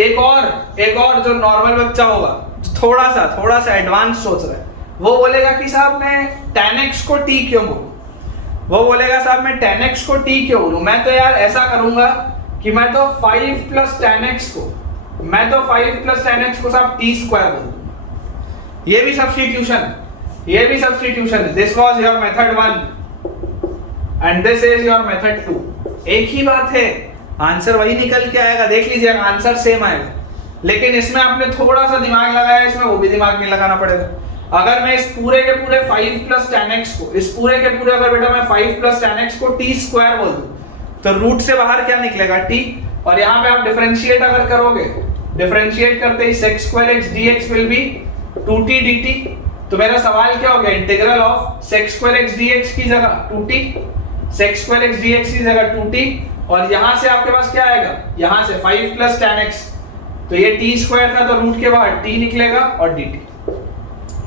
एक और जो नॉर्मल बच्चा होगा, थोड़ा सा एडवांस सोच रहा है, वो बोलेगा कि साहब मैं tan x को t क्यों बोलूं, वो बोलेगा साहब मैं tan x को t क्यों बोलूं, मैं तो यार ऐसा करूंगा कि मैं तो 5 plus tan x को साहब t स्क्वायर बोलूं। ये भी सब्स्टिट्यूशन है। This was your method 1 and this is your method 2, एक ही बात है, आंसर वही निकल के आएगा। देख लीजिएगा आंसर सेम आएगा, लेकिन इसमें आपने थोड़ा सा दिमाग लगाया, इसमें वो भी दिमाग नहीं लगाना पड़ेगा। अगर मैं इस पूरे के पूरे 5 plus tan x को, इस पूरे के पूरे अगर बेटा मैं 5 plus tan x को t स्क्वायर बोल दूं तो रूट से बाहर क्या निकलेगा t, और यहाँ पे आप डिफरेंशिएट अगर करोगे, डिफरेंशिएट करते ही sec square x dx will be 2t dt। तो मेरा सवाल क्या हो गया, integral of sec square x dx की जगह 2t, sec square x dx की जगह 2t, और यहां से आपके पास क्या आएगा, यहां से 5 plus tan x, तो ये t स्क्वायर था तो रूट के बाहर t निकलेगा और dt।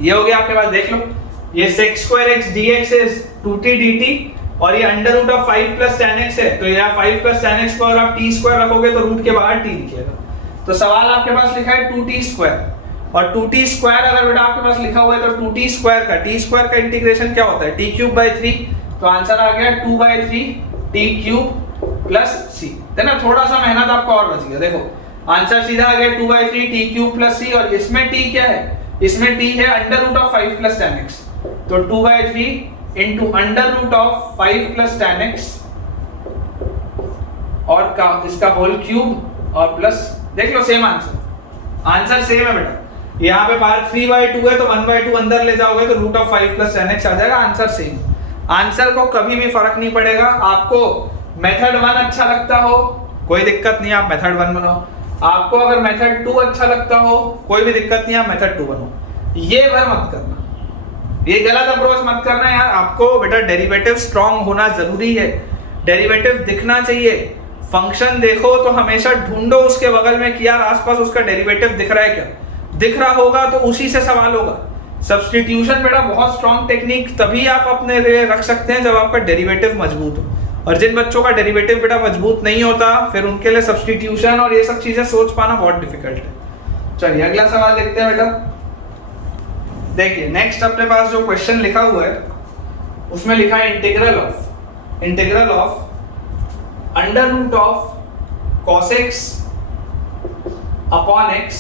ये हो गया आपके पास, देख लो, ये sec square x dx is 2t dt, और ये under root of 5 plus tan x है, तो यहाँ 5 plus tan x को अगर आप t स्क्वायर रखोगे तो रूट के बाहर t निकलेगा। तो सवाल आपके पास लिखा है 2t स्क्वायर, और 2t स्क्वायर अगर बेटा आपके पास लिखा हुआ है तो 2t स्क्वायर का t स्क्वायर का इंटीग्रेशन क्या होता है, t क्यूब बाय 3, तो आंसर आ गया 2/3 t क्यूब प्लस c। है ना, थोड़ा सा मेहनत आपको और बच गया। देखो आंसर सीधा आ गया 2/3 t क्यूब प्लस c, और इसमें t क्या है, इसमें t है under root of 5 plus tan x, तो 2/3 into under root of 5 plus tan x और इसका होल क्यूब और प्लस, देख लो सेम आंसर सेम है बेटा। यहाँ पे पावर 3/2 है तो 1/2 अंदर ले जाओगे तो root of 5 plus tan x आ जाएगा, आंसर सेम। आंसर को कभी भी फर्क नहीं पड़ेगा। आपको मेथड 1 अच्छा लगता हो कोई दिक्कत नहीं, आप मेथड 1 बनाओ। आपको अगर मेथड 2 अच्छा लगता हो कोई भी दिक्कत नहीं, आप मेथड 2 बनाओ। ये भर मत करना, ये गलत अप्रोच मत करना यार। आपको बेटा डेरिवेटिव स्ट्रांग होना जरूरी है, डेरिवेटिव दिखना चाहिए। फंक्शन देखो तो हमेशा ढूंढो उसके बगल में कि यार आसपास उसका डेरिवेटिव दिख रहा है क्या, दिख रहा होगा तो उसी से सवाल होगा। सब्स्टिट्यूशन बेटा बहुत स्ट्रांग टेक्निक तभी आप अपने लिए रख सकते हैं जब आपका डेरिवेटिव मजबूत हो, और जिन बच्चों का डेरिवेटिव बेटा मजबूत नहीं होता फिर उनके लिए सब्स्टिट्यूशन और ये सब चीजें सोच पाना बहुत डिफिकल्ट है। चलिए अगला सवाल देखते हैं बेटा। देखिए नेक्स्ट अपने पास जो क्वेश्चन लिखा हुआ है उसमें लिखा है integral of under root of cos x upon x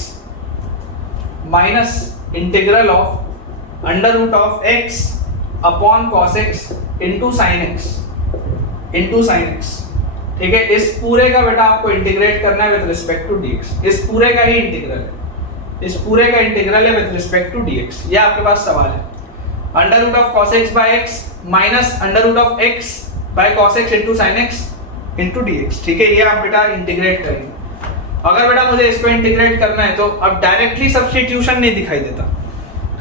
minus integral of under root of x upon cos x into sine x। ठीक है, इस पूरे का बेटा आपको इंटीग्रेट करना है विद रिस्पेक्ट टू dx। इस पूरे का ही इंटीग्रल है, इस पूरे का इंटीग्रल है विद रिस्पेक्ट टू dx। ये आपके पास सवाल है। Under root of cos x by x minus under root of x by cos x into sine x into dx। ठीक है, ये आप बेटा इंटीग्रेट करेंगे। अगर बेटा मुझे इसको इंटीग्रेट करना है तो अब डायरेक्टली सब्स्टिट्यूशन नहीं दिखाई देता।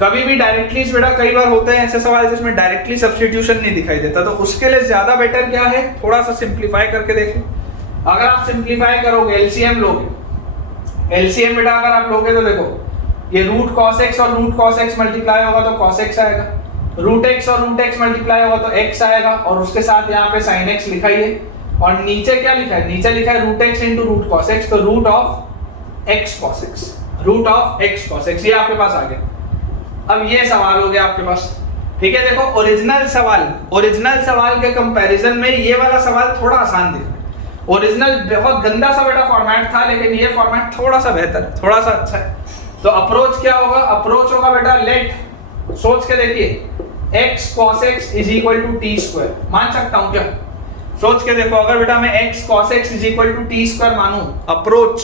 कभी भी डायरेक्टली बेटा कई बार होते हैं ऐसे सवाल जिसमें डायरेक्टली सब्स्टिट्यूशन नहीं दिखाई देता, तो उसके लिए ज्यादा बेटर क्या है, थोड़ा सा सिंप्लीफाई करके देख लो। अगर आप सिंप्लीफाई करोगे, एलसीएम लोगे, एलसीएम बेटा अगर आप लोगे तो देखो ये रूट cos x और रूट cos x मल्टीप्लाई होगा तो cos x आएगा, रूट x और रूट x मल्टीप्लाई होगा तो x आएगा, और उसके साथ यहाँ पे sin x लिखा ही है। और नीचे क्या लिखा है, नीचे लिखा है root x into root cos x, तो root of x cos x, root of x cos x, ये आपके पास आ गया। अब ये सवाल हो गया आपके पास। ठीक है, देखो ओरिजिनल सवाल के कंपैरिजन में ये वाला सवाल थोड़ा आसान दिखा। ओरिजिनल बहुत गंदा सा बेटा फॉर्मेट था, लेकिन ये फॉर्मेट थोड़ा सा बेहतर है, थोड़ा सा अच्छा है। तो अप्रोच क्या होगा, अप्रोच होगा बेटा लेट, सोच के देखिए x cos x is equal to T square. मान सकता हूं क्या, सोच के देखो, अगर बेटा मैं x cos x is equal to T square मानूं, अप्रोच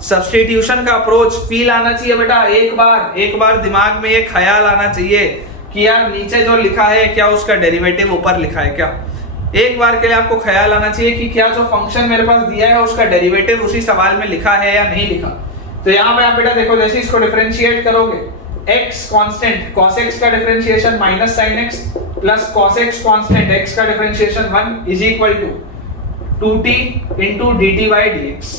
सब्स्टिट्यूशन का अप्रोच फील आना चाहिए बेटा। एक बार दिमाग में ये ख्याल आना चाहिए कि यार नीचे जो लिखा है क्या उसका डेरिवेटिव ऊपर लिखा है क्या। एक बार के लिए आपको ख्याल आना चाहिए कि क्या जो फंक्शन मेरे पास दिया है उसका डेरिवेटिव उसी सवाल में लिखा है या नहीं लिखा। तो यहाँ पे आप बेटा देखो, जैसे इसको डिफरेंशिएट करोगे, x कांस्टेंट cos x का differentiation minus sin x plus cos x constant x का differentiation 1 is equal to 2t into dt by dx,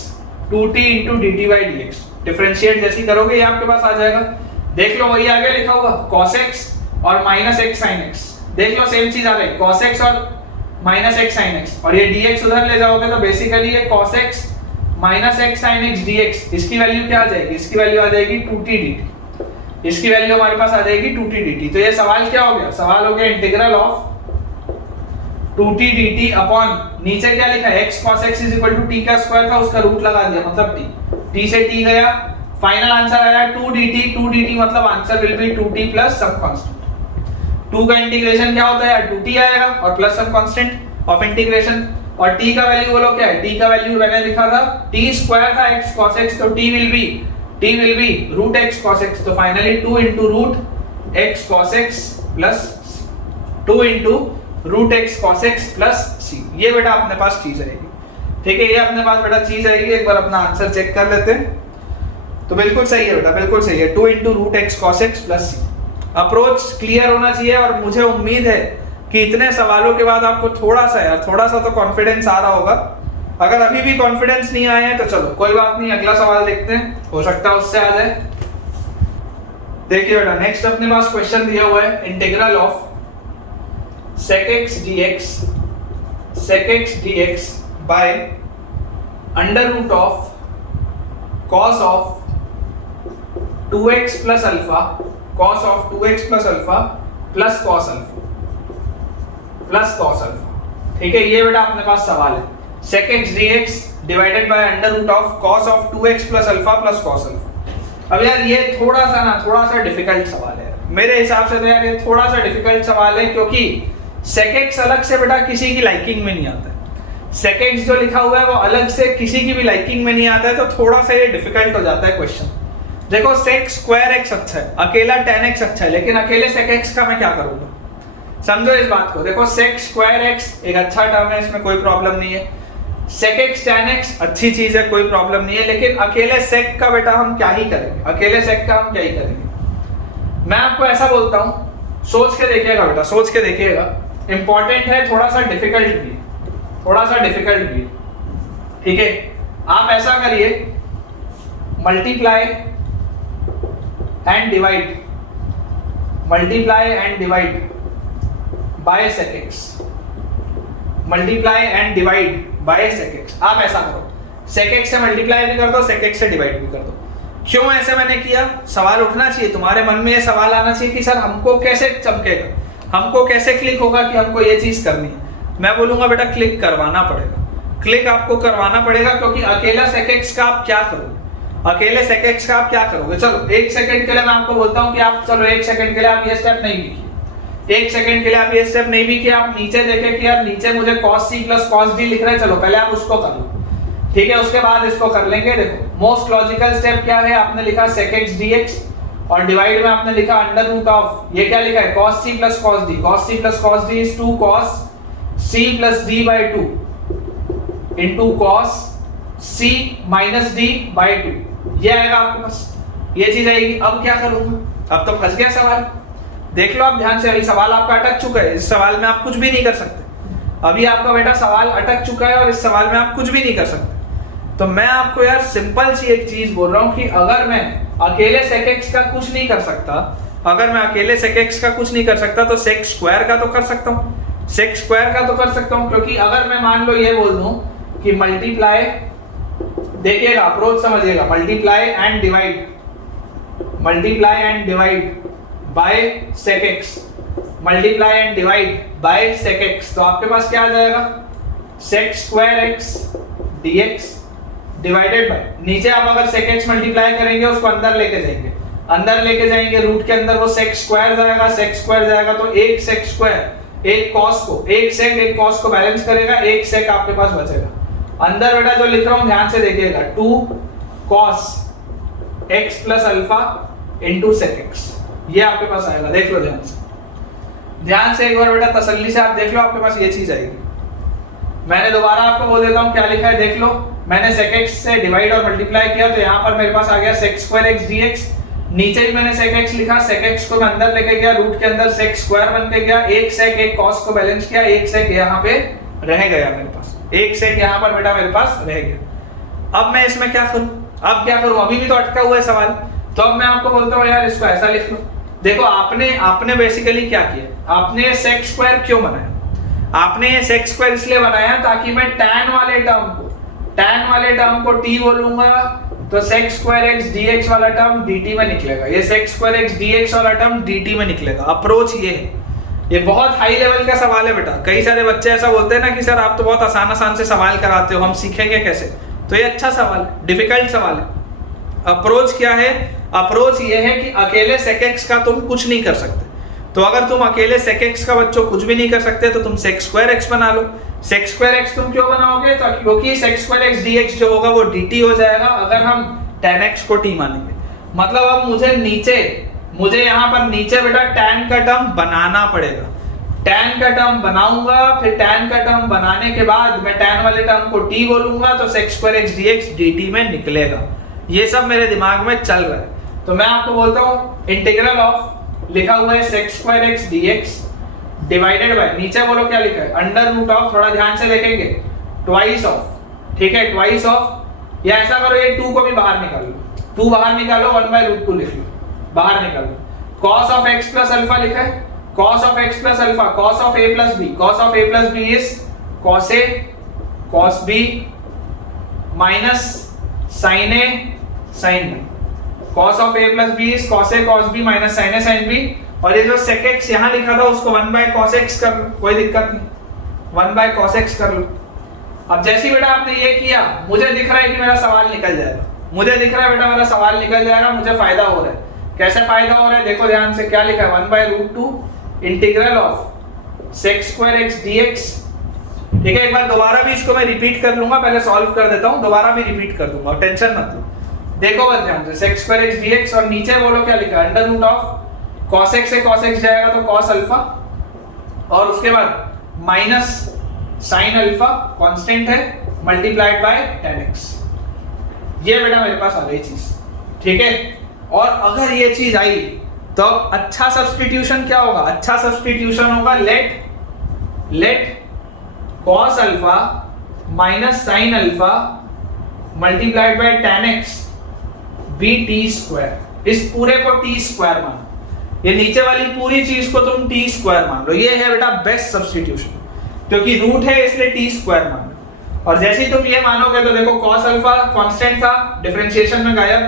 2t into dt by dx। Differentiate जैसी करोगे ये आपके पास आ जाएगा। देख लो वही आगे लिखा हुआ cos x और माइनस x sin x, देख लो सेम चीज आ गई, cos x और माइनस x sin x, और ये dx उधर ले जाओगे तो बेसिकली ये cos x minus x sin x dx, इसकी वैल्यू क्या आ जाएगी, इसकी वैल्यू आ जाएगी 2t dt, इसकी वैल्यू हमारे पास आ जाएगी 2t dt। तो ये सवाल क्या हो गया, सवाल हो गया integral of 2t dt upon नीचे क्या लिखा है x cos x is equal to t का स्क्वायर था, उसका रूट लगा दिया मतलब t से t गया, फाइनल आंसर आया 2 dt मतलब answer will be 2t plus some constant. 2 का इंटीग्रेशन क्या होता है, 2t आएगा और plus some constant of integration, और t का वैल्यू बोलो क्या है, t का वैल्यू मैंने लिखा था t स्क्वायर था x cos x, तो t will be root x cos x, तो finally 2 into root x cos x plus 2 into root x cos x plus c। ये बेटा अपने पास चीज रहेगी। ठीक है, ये अपने पास बेटा चीज रहेगी। एक बार अपना आंसर चेक कर लेते हैं, तो बिल्कुल सही है बेटा, बिल्कुल सही है, 2 into root x cos x plus c। Approach clear होना चाहिए, और मुझे उम्मीद है कि इतने सवालों के बाद आपको थोड़ा सा तो कॉन्फिडेंस आ रहा होगा। अगर अभी भी कॉन्फिडेंस नहीं आया है तो चलो कोई बात नहीं, अगला सवाल देखते हैं, हो सकता है उससे आ जाए। देखिए बेटा नेक्स्ट अपने पास क्वेश्चन दिया हुआ है integral of sec x dx by under root of cos of 2x plus alpha, cos of 2x plus alpha plus cos alpha. ठीक है, ये बेटा अपने पास सवाल है sec x dx divided by under root of cos of 2x plus alpha plus cos alpha. अब यार ये थोड़ा सा डिफिकल्ट सवाल है मेरे हिसाब से, तो यार ये थोड़ा सा डिफिकल्ट सवाल है, क्योंकि सेक एक्स अलग से बेटा किसी की लाइकिंग में नहीं आता है। सेक एक्स जो लिखा हुआ है वो अलग से किसी की भी लाइकिंग में नहीं आता है, तो थोड़ा सा ये डिफिकल्ट हो जाता है क्वेश्चन। देखो सेक स्क्वायर एक्स अच्छा है, अकेला tan x अच्छा है, लेकिन अकेले सेक एक्स का मैं क्या करूंगा? समझो इस बात को। देखो सेक स्क्वायर एक्स एक अच्छा टर्म है, इसमें कोई प्रॉब्लम नहीं है। सेक एक्स tan x अच्छी चीज है, कोई प्रॉब्लम नहीं है, लेकिन अकेले सेक का बेटा हम क्या ही करेंगे? अकेले सेक का हम क्या ही करेंगे? मैं आपको ऐसा बोलता हूं, सोच के देखिएगा बेटा, सोच के देखिएगा। इंपॉर्टेंट है, थोड़ा सा डिफिकल्ट भी, थोड़ा सा डिफिकल्ट भी, ठीक है। आप ऐसा करिए, multiply and divide, multiply and divide by sec x, multiply and divide by sec x. आप ऐसा करो, सेक एक्स से मल्टीप्लाई भी कर दो, सेक एक्स से डिवाइड भी कर दो। क्यों ऐसे मैंने किया? सवाल उठना चाहिए तुम्हारे मन में, ये सवाल आना चाहिए कि सर हमको कैसे चमकेगा, हमको कैसे क्लिक होगा कि हमको ये चीज करनी है। मैं बोलूंगा बेटा क्लिक करवाना पड़ेगा, क्लिक आपको करवाना पड़ेगा, क्योंकि अकेला सेक एक्स का आप क्या करोगे? अकेले सेक एक्स का आप क्या करोगे? चलो एक सेकंड के लिए मैं आपको बोलता हूं कि आप, चलो एक सेकंड के लिए आप ये स्टेप नहीं भी किए, एक सेकंड के लिए आप ये स्टेप नहीं भी किए, आप नीचे देखें कि यार नीचे मुझे cos c plus cos d लिख रहे हैं, चलो पहले आप उसको कर लो, ठीक है, उसके बाद इसको कर लेंगे। देखो मोस्ट लॉजिकल स्टेप क्या है, आपने लिखा sec x dx और डिवाइड में आपने लिखा अंडर रूट ऑफ, ये क्या लिखा है? cos c plus cos d, cos c plus cos d is 2 cos c plus d by 2 into cos c minus d by 2, ये आएगा आपके पास, ये चीज आएगी। अब क्या करूंगा? अब तो फंस गया सवाल। देख लो आप ध्यान से, अभी सवाल आपका अटक चुका है, इस सवाल में आप कुछ भी नहीं कर सकते। अभी आपका बेटा सवाल अटक चुका है और इस सवाल में आप कुछ भी नहीं कर सकते। तो मैं आपको यार सिंपल सी एक चीज बोल रहा हूं कि अगर मैं अकेले सेक एक्स का कुछ नहीं कर सकता, अगर मैं अकेले सेक एक्स का कुछ नहीं कर सकता, तो सेक स्क्वायर का तो कर सकता हूं, सेक स्क्वायर का तो कर सकता हूं। क्योंकि अगर मैं मान लो ये बोल दूं कि मल्टीप्लाई, देखिएगा अप्रोच समझिएगा, multiply and divide, multiply and divide by sec x, multiply and divide by sec x, तो आपके पास क्या आ जाएगा? Sec square x dx divided by, नीचे आप अगर sec x मल्टीप्लाई करेंगे उसको अंदर लेके जाएंगे, अंदर लेके जाएंगे रूट के अंदर, वो sec स्क्वायर जाएगा, sec स्क्वायर जाएगा, तो एक sec स्क्वायर एक cos को, एक sec एक cos को बैलेंस करेगा, एक sec आपके पास बचेगा। अंदर बेटा जो लिख रहा हूं ध्यान से देखिएगा, 2 cos x plus alpha into sec x, ये आपके पास आएगा। देख लो ध्यान से, ध्यान से एक बार बेटा तसल्ली से आप देख लो, आपके पास ये चीज आएगी। मैंने दोबारा आपको बोल देता हूं क्या लिखा है, देख लो। मैंने sec x से डिवाइड और मल्टीप्लाई किया, तो यहाँ पर मेरे पास आ गया sec स्क्वायर x dx, नीचे भी मैंने sec x लिखा, sec x को मैं अंदर लेके गया, रूट के अंदर sec स्क्वायर बन के गया, एक sec एक cos को बैलेंस किया, एक sec यहाँ पे रह गया मेरे पास, एक sec यहाँ पर बेटा मेरे पास रह गया। अब मैं इसमें क्या करूं? अब क्या करूं? अभी भी तो अटका हुआ है सवाल। तो अब मैं आपको बोलता हूँ यार इसको ऐसा लिख लो। देखो आपने बेसिकली क्या किया, आपने sec स्क्वायर क्यों बनाया? आपने ये sec स्क्वायर इसलिए बनाया ताकि मैं tan वाले टर्म को t बोलूंगा, तो sec स्क्वायर x dx वाला टर्म dt में निकलेगा, ये sec स्क्वायर x dx वाला टर्म dt में निकलेगा। अप्रोच ये है, ये बहुत हाई लेवल का सवाल है बेटा। कई सारे बच्चे ऐसा बोलते हैं ना कि सर आप तो बहुत आसान से सवाल कराते हो, हम सीखेंगे कैसे? तो ये अच्छा सवाल है, डिफिकल्ट सवाल है। अप्रोच क्या है? अप्रोच ये है कि अकेले sec x का तुम कुछ नहीं कर सकते, तो अगर तुम अकेले sec x का बच्चों कुछ भी नहीं कर सकते तो तुम sec स्क्वायर x बना लो। sec स्क्वायर x तुम क्यों बनाओगे? तो क्योंकि sec स्क्वायर x dx जो होगा वो dt हो जाएगा अगर हम tan x को t मानेंगे। मतलब अब मुझे यहाँ पर नीचे बेटा tan का टर्म बनाना पड़ेगा, tan का टर्म बनाऊंगा, फिर tan का टर्म बनाने के बाद मैं tan वाले टर्म को t बोलूंगा, तो sec square x dx dt में निकलेगा। ये सब मेरे दिमाग में चल रहा है। तो मैं आपको बोलता हूँ इंटीग्रल ऑफ, लिखा हुआ है sec square x dx divided by, नीचे बोलो क्या लिखा है, अंडर रूट ऑफ, थोड़ा ध्यान से देखेंगे, ट्वाइस ऑफ, ठीक है, ट्वाइस ऑफ, या ऐसा करो ये 2 को भी बाहर निकाल लो, 2 बाहर निकालो, 1/√2 लिख लो, बाहर निकालो। cos of x plus alpha लिखा है, cos of x plus alpha, cos of a plus b, cos of a plus b is cos a cos b minus sin a sin b, cos of a plus b is cos a cos b minus sin a sin b। और ये जो sec x यहाँ लिखा था उसको 1/cos x कर लो, कोई दिक्कत नहीं, 1/cos x कर लो। अब जैसे बेटा आपने ये किया, मुझे दिख रहा है कि मेरा सवाल निकल जाएगा, मुझे दिख रहा है बेटा मेरा सवाल निकल जाएगा, मुझे फायदा हो रहा है। कैसे फायदा हो रहा है? देखो ध्यान से क्या लिखा है, 1/√2 integral of sec square x dx। ठीक है, एक बार दोबारा भी इसको मैं रिपीट कर लूंगा, पहले सॉल्व कर देता हूं, दोबारा भी रिपीट कर दूंगा, टेंशन मत लो। देखो बस ध्यान से, sec square x dx और नीचे बोलो क्या लिखा है, under root of cos x से cos x जाएगा तो cos अल्फा, और उसके बाद माइनस sin अल्फा कांस्टेंट है मल्टीप्लाइड बाय tan x। ये बेटा मेरे पास आ गई चीज, ठीक है। और अगर ये चीज आई तो अच्छा सब्स्टिट्यूशन क्या होगा, अच्छा सब्स्टिट्यूशन होगा लेट cos अल्फा माइनस sin अल्फा multiplied by tan x be T square. इस पूरे को टी स्क्वायर मानो, ये नीचे वाली पूरी चीज को तुम टी स्क्वायर मान लो। ये है बेटा बेस्ट सब्स्टिट्यूशन, क्योंकि रूट है इसलिए टी स्क्वायर मान लो। और जैसे ही तुम ये मानोगे तो देखो cos अल्फा कांस्टेंट था, डिफरेंशिएशन में गायब,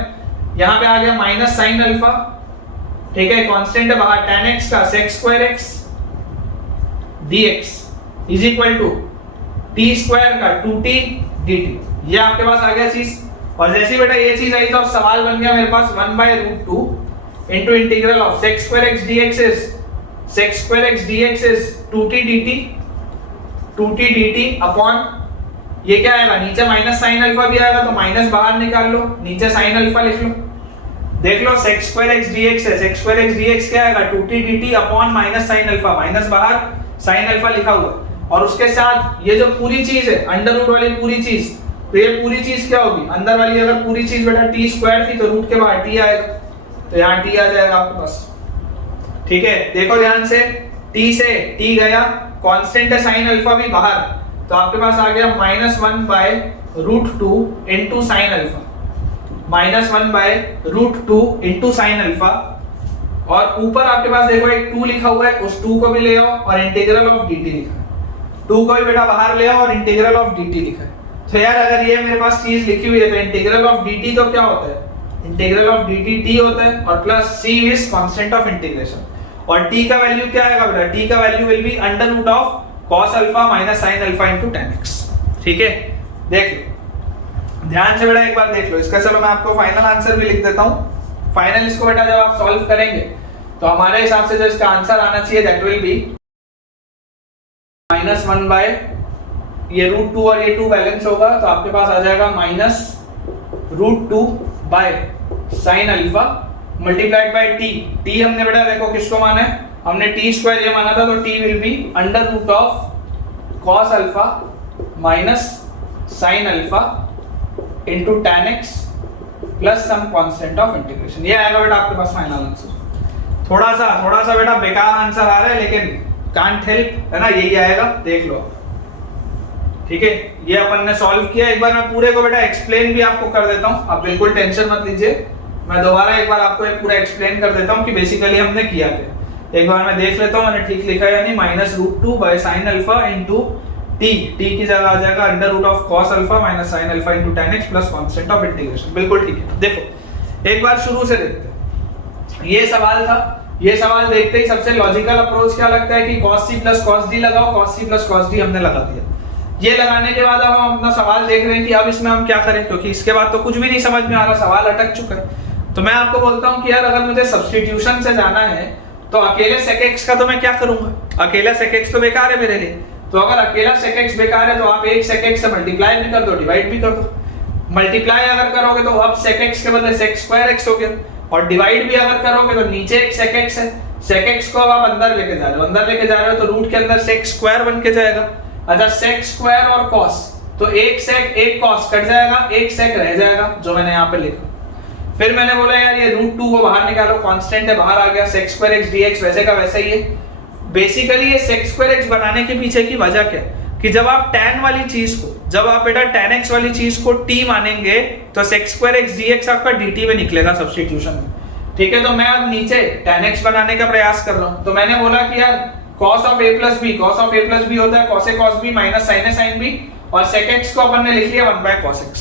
यहाँ पे आ गया माइनस sin अल्फा, ठीक है, कांस्टेंट है बाहर, tan x का sec square x dx is equal to T square का 2t dt। ये आपके पास आ गया चीज। और जैसे ही बेटा ये चीज आई तो अब सवाल बन गया मेरे पास 1/√2 into integral of sec square x dx is sec square x dx is 2t dt upon ये क्या आएगा, नीचे माइनस sin अल्फा भी आएगा तो माइनस बाहर निकाल लो, नीचे sin अल्फा लिख लो। देख लो sec square x dx है, sec square x dx क्या आएगा, 2t dt upon minus sin alpha, minus बाहर sin अल्फा लिखा हुआ है। और उसके साथ ये जो पूरी चीज है अंडर रूट वाली पूरी चीज, तो ये पूरी चीज क्या होगी, अंदर वाली अगर पूरी चीज बेटा टी स्क्वायर थी तो रूट के बाहर टी आएगा, तो यहाँ टी आ जाएगा आपके पास। ठीक है, देखो ध्यान से, टी से टी गया, कांस्टेंट है sin अल्फा भी बाहर, तो आपके पास आ गया -1/√2 into sin alpha, -1/√2 into sin alpha. और ऊपर आपके पास देखो एक 2 लिखा हुआ है, उस 2 को भी ले आओ और इंटीग्रल ऑफ dt लिखा है, 2 को भी बेटा बाहर ले आओ और इंटीग्रल ऑफ dt लिखा है। तो यार अगर ये मेरे पास चीज लिखी हुई है तो इंटीग्रल ऑफ dt तो क्या होता है, इंटीग्रल ऑफ dt t होता है, और plus c is constant of integration. और t का वैल्यू क्या आएगा बेटा, t का value will be under root of cos अल्फा माइनस sin अल्फा इनटू tan x। ठीक है, देख लो ध्यान से बेटा, एक बार देख लो इसका। चलो मैं आपको फाइनल आंसर भी लिख देता हूं। फाइनल इसको बेटा जब आप सॉल्व करेंगे तो हमारे हिसाब से जो इसका आंसर आना चाहिए दैट विल बी -1 बाय ये √2 और ये 2 बैलेंस होगा, तो आपके पास आ जाएगा -√2 बाय sin अल्फा मल्टीप्लाइड बाय t। t हमने बेटा देखो किसको माना है, हमने टी स्क्वायर ये माना था, तो t will be under root of cos अल्फा माइनस sin अल्फा into tan x plus some constant of integration. ये आएगा बेटा आपके पास फाइनल आंसर। थोड़ा सा बेटा बेकार आंसर आ रहा है, लेकिन कांट हेल्प, है ना, यही आएगा, देख लो। ठीक है, ये अपन ने सॉल्व किया। एक बार मैं पूरे को बेटा एक्सप्लेन भी आपको कर देता हूं, आप बिल्कुल टेंशन मत लीजिए, मैं दोबारा एक बार आपको एक पूरा एक्सप्लेन कर देता हूं कि बेसिकली हमने किया क्या। एक बार मैं देख लेता हूं मैंने ठीक लिखा है या नहीं। -√2 बाय sin अल्फा इनटू t की जगह आ जाएगा अंडर रूट ऑफ cos अल्फा माइनस sin अल्फा into tan x plus constant of integration. बिल्कुल ठीक है। देखो एक बार शुरू से देखते हैं, ये सवाल था, ये सवाल देखते ही सबसे लॉजिकल अप्रोच क्या लगता है कि cos c plus cos d लगाओ, cos c plus cos d हमने लगा दिया। ये लगाने के बाद अब हम अपना सवाल देख रहे हैं कि अब इसमें हम क्या करें, क्योंकि इसके बाद तो कुछ भी नहीं समझ में आ रहा, सवाल अटक चुका है। तो मैं आपको बोलता हूं कि यार अगर मुझे सब्स्टिट्यूशन से जाना है तो अकेले sec x का तो मैं क्या करूंगा, अकेला sec x तो बेकार है मेरे लिए। तो अगर अकेला sec x बेकार है तो आप एक sec x से मल्टीप्लाई भी कर दो, डिवाइड भी कर दो। मल्टीप्लाई अगर करोगे तो अब sec x के बदले sec स्क्वायर x हो गया, और डिवाइड भी अगर करोगे तो नीचे एक sec x है, sec x को अब आप अंदर लेके जा रहे हो, तो रूट के अंदर sec स्क्वायर बन के जाएगा। अच्छा, sec स्क्वायर और cos, तो एक sec एक cos कट जाएगा, एक sec रह जाएगा जो मैंने यहाँ पे लिखा। फिर मैंने बोला यार ये √2 को बाहर निकालो, कांस्टेंट है बाहर आ गया, sec स्क्वायर x dx वैसे का वैसा ही है। बेसिकली ये sec स्क्वायर x बनाने के पीछे की वजह क्या है कि जब आप tan वाली चीज को, जब आप बेटा tan x वाली चीज को t मानेंगे तो sec स्क्वायर x dx आपका dt में निकलेगा सब्स्टिट्यूशन में। ठीक है, तो मैं अब नीचे tan x बनाने का प्रयास कर रहा हूं, तो मैंने बोला कि यार cos of a plus b, cos of a plus b होता है cos a cos b minus sin a sin b, और sec x को अपन ने लिख लिया 1/cos x,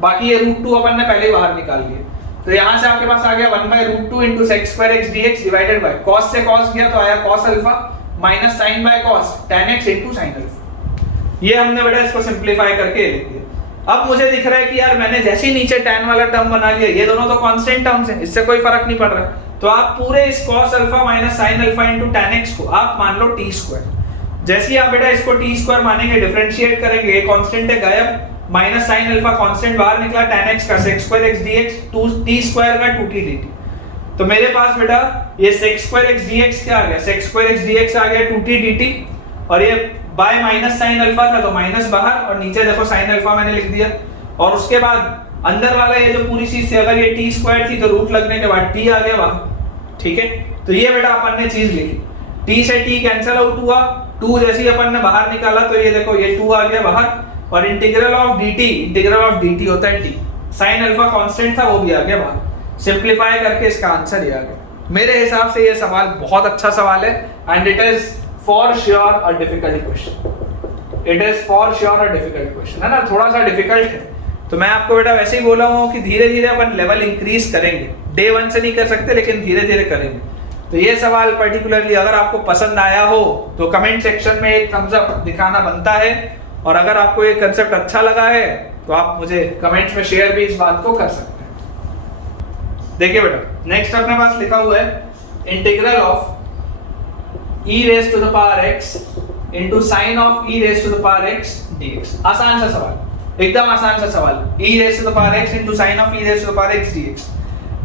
बाकी ये √2 अपन ने पहले ही बाहर निकाल लिया। तो यहां से आपके पास आ गया 1/√2 into sec square x dx divided by cos से cos गया तो आया cos अल्फा minus sin by cos tan x into sin अल्फा। ये हमने बेटा इसको सिंपलीफाई करके लिख दिया। अब मुझे दिख रहा है कि यार मैंने जैसे ही नीचे tan वाला टर्म बना लिया, ये दोनों तो कांस्टेंट टर्म्स हैं, इससे कोई फर्क नहीं पड़ रहा, तो आप पूरे इस cos अल्फा माइनस sin अल्फा इनटू tan x को आप मान लो t स्क्वायर। जैसे ही आप बेटा इसको टी स्क्वायर मानेंगे, डिफरेंशिएट करेंगे, कांस्टेंट है गायब, माइनस साइन अल्फा कांस्टेंट बाहर निकला, tan x का sec square x dx, 2t square का 2t dt। तो मेरे पास बेटा ये sec स्क्वायर x dx क्या आ गया, sec स्क्वायर x dx आ गया 2t dt, और ये बाय माइनस साइन अल्फा था तो माइनस बाहर, और नीचे देखो साइन अल्फा मैंने लिख दिया, और उसके बाद अंदर वाला ये जो पूरी चीज थी, अगर ये t स्क्वायर थी तो रूट लगने के बाद t आ गया बाहर। ठीक है, तो ये बेटा अपन ने चीज लिखी, t से t कैंसिल आउट हुआ, 2 जैसे ही अपन ने बाहर निकाला तो ये देखो ये 2 आ गया बाहर, और इंटीग्रल ऑफ dt होता है t, साइन अल्फा कांस्टेंट था वो भी आ गया बाहर। सिंपलीफाई करके इसका आंसर ये आ गया। मेरे हिसाब से ये सवाल बहुत अच्छा सवाल है, and it is for sure a difficult question. It is for sure a difficult question, है ना, थोड़ा सा डिफिकल्ट है। तो मैं आपको बेटा वैसे ही बोला हूँ कि धीरे धीरे अपन लेवल इंक्रीज करेंगे, डे 1 से नहीं कर सकते लेकिन धीरे धीरे करेंगे। तो ये सवाल पर्टिकुलरली अगर आपको पसंद आया हो तो कमेंट सेक्शन में एक थम्स अप दिखाना बनता है, और अगर आपको ये कंसेप्ट अच्छा लगा है तो आप मुझे कमेंट्स में शेयर भी इस बात को कर सकते हैं। देखिए बेटा नेक्स्ट अपने पास लिखा हुआ है integral of e raised to the power x into sin of e raised to the power x dx। आसान सा सवाल, एकदम आसान सा सवाल, e raised to the power x into sin of e raised to the power x dx।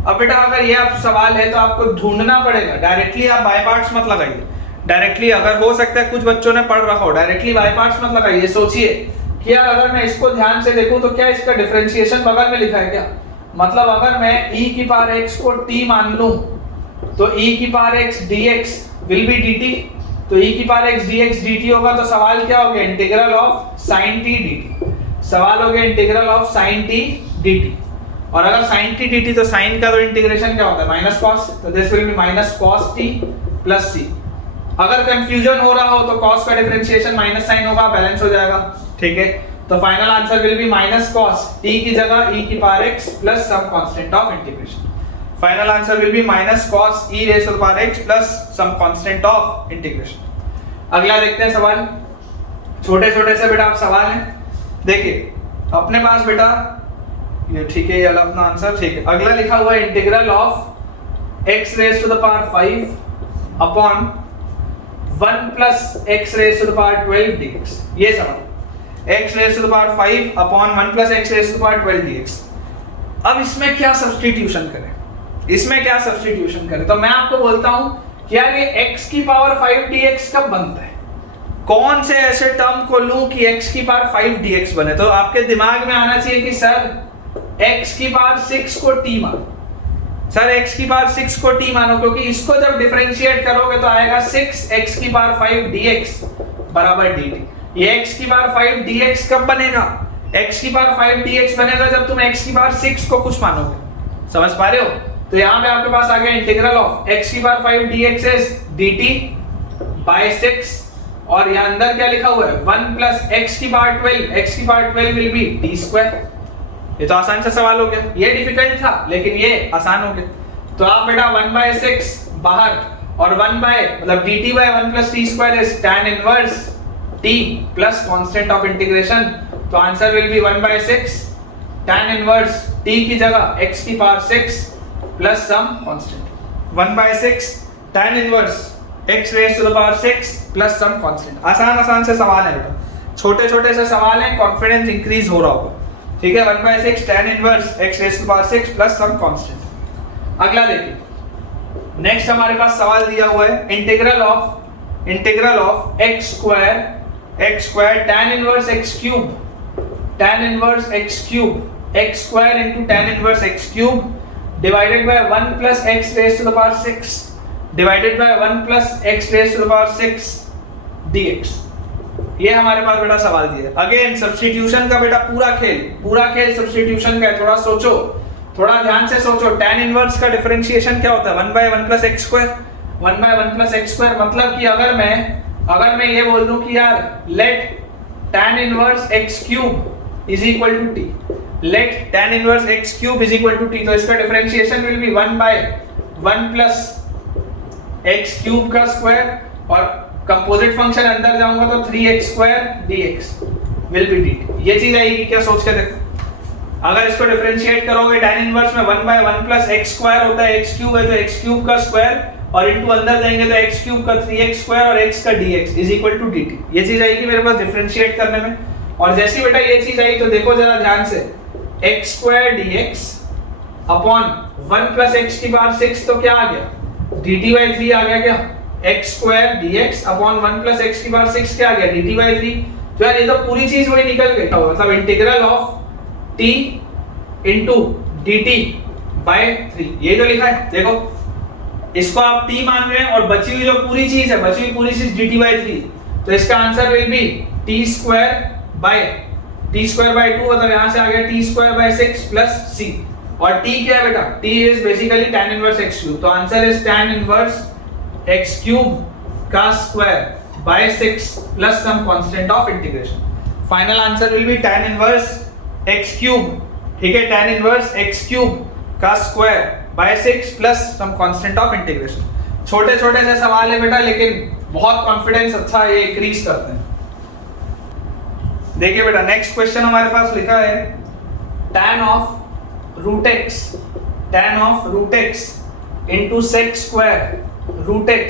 अब बेटा अगर ये आप सवाल है तो आपको ढूंढना पड़ेगा, डायरेक्टली आप बाय पार्ट्स मत लगाइए। डायरेक्टली अगर हो सकता है कुछ बच्चों ने पढ़ रखा हो, डायरेक्टली बाय पार्ट्स मत लगाइए। सोचिए कि यार अगर मैं इसको ध्यान से देखूं तो क्या इसका डिफरेंशिएशन बगल में लिखा है क्या, मतलब अगर मैं e की पावर x को t मान लूं तो e की power x dx will be dt, तो e की पावर x dx dt होगा, तो सवाल क्या हो गया, integral of sin t dt। सवाल हो गया integral of sin t dt, और अगर sin t dt तो sin का तो इंटीग्रेशन क्या होता है माइनस cos, तो this will be minus cos t plus c। अगर कंफ्यूजन हो रहा हो तो cos का डिफरेंशिएशन माइनस साइन होगा, बैलेंस हो जाएगा। ठीक है, तो final answer will be minus cos t की जगह e की power x plus some constant of integration. Final answer will be minus cos e raised to the power x plus some constant of integration. अगला देखते हैं सवाल, छोटे छोटे से बेटा आप सवाल हैं। देखिए अपने पास बेटा ये ठीक है, ये वाला अपना आंसर ठीक है। अगला लिखा हुआ है integral of x rays to the power 5 upon 1 plus x rays to the power 12 dx। ये सवाल x rays to the power 5 upon 1 plus x rays to the power 12 dx। अब इसमें क्या सब्स्टिट्यूशन करें, इसमें क्या सब्स्टिट्यूशन करें, तो मैं आपको बोलता हूं कि यार ये x की पावर 5 dx कब बनता है, कौन से ऐसे टर्म को लूं कि x की पावर 5 dx बने। तो आपके दिमाग में आना चाहिए कि सर x की पावर 6 को t मानो, सर x की पावर 6 को t मानो, क्योंकि इसको जब डिफरेंशिएट करोगे तो आएगा 6x की पावर 5 dx बराबर dt। ये x की पावर 5 dx कब बनेगा, x की पावर 5 dx बनेगा जब तुम x की पावर 6 को कुछ मानोगे। समझ पा रहे हो, तो यहाँ पे आपके पास आ गया इंटीग्रल ऑफ x की power 5 dx is dt by 6, और यहाँ अंदर क्या लिखा हुआ है 1 प्लस x की पावर 12, x की power 12 will be t square. ये तो आसान सा सवाल हो गया, ये डिफिकल्ट था लेकिन ये आसान हो गया। तो आप बेटा 1 बाय 6 बाहर, और 1 बाय मतलब dt by 1 plus t square is tan inverse t plus constant of integration, तो answer will be 1 by 6 tan inverse t की जगह x की power 6 plus some constant. 1 by 6 tan inverse x rays to the power 6 plus some constant. आसान से सवाल है बेटा, छोटे छोटे से सवाल हैं, कॉन्फिडेंस इंक्रीज हो रहा होगा। ठीक है, 1 by 6 tan inverse x rays to the power 6 plus some constant. अगला देखिए, नेक्स्ट हमारे पास सवाल दिया हुआ है integral of x square tan inverse x cube, tan inverse x cube x square into tan inverse x cube divided by 1 plus x rays to the power 6 divided by 1 plus x rays to the power 6 dx। ये हमारे पास बेटा सवाल दिया है। Again substitution का बेटा पूरा खेल सब्स्टिट्यूशन का है। थोड़ा सोचो, थोड़ा ध्यान से सोचो। tan इनवर्स का डिफरेंशिएशन क्या होता है 1 by 1 plus x square, 1 by 1 plus x square, मतलब कि अगर मैं ये बोल दूं कि यार let tan inverse x cube is equal to t, let tan inverse x cube is equal to t, तो इसका differentiation will be 1 by 1 plus x cube का स्क्वायर, और कंपोजिट फंक्शन अंदर जाऊंगा तो 3x square dx will be dt। ये चीज आएगी क्या, सोच के देखो। अगर इसको डिफरेंशिएट करोगे tan इनवर्स में 1 बाय 1 प्लस x स्क्वायर होता है, x क्यूब है तो x क्यूब का स्क्वायर और इनटू अंदर जाएंगे तो x क्यूब का 3x स्क्वायर और x का dx is equal to dt। ये चीज आएगी मेरे पास डिफरेंशिएट करने में। और जैसी बेटा ये चीज आई तो देखो जरा ध्यान से, x square dx upon 1 plus x की पावर 6 तो क्या आ गया, dt बाई 3 आ गया क्या, x square dx upon 1 plus x की पावर 6 क्या आ गया, dt बाई 3। तो यार ये तो पूरी चीज वही निकल गई, मतलब integral of t into dt by 3, ये तो लिखा है। देखो इसको आप t मान रहे हैं और बची हुई जो पूरी चीज है, बची हुई पूरी चीज dt बाय 3, तो इसका answer will be t square by 2, मतलब यहां से आ गया t square by 6 plus c। और t क्या है बेटा, t is basically tan inverse x cube, तो answer is tan inverse x cube का square by 6 plus some constant of integration. Final answer will be tan inverse x cube, ठीक है, tan inverse x cube का square by 6 plus some constant of integration। छोटे छोटे से सवाल है बेटा, लेकिन बहुत कॉन्फिडेंस अच्छा ये इंक्रीज करते हैं। देखिए बेटा नेक्स्ट क्वेश्चन हमारे पास लिखा है tan of root x into sec square root x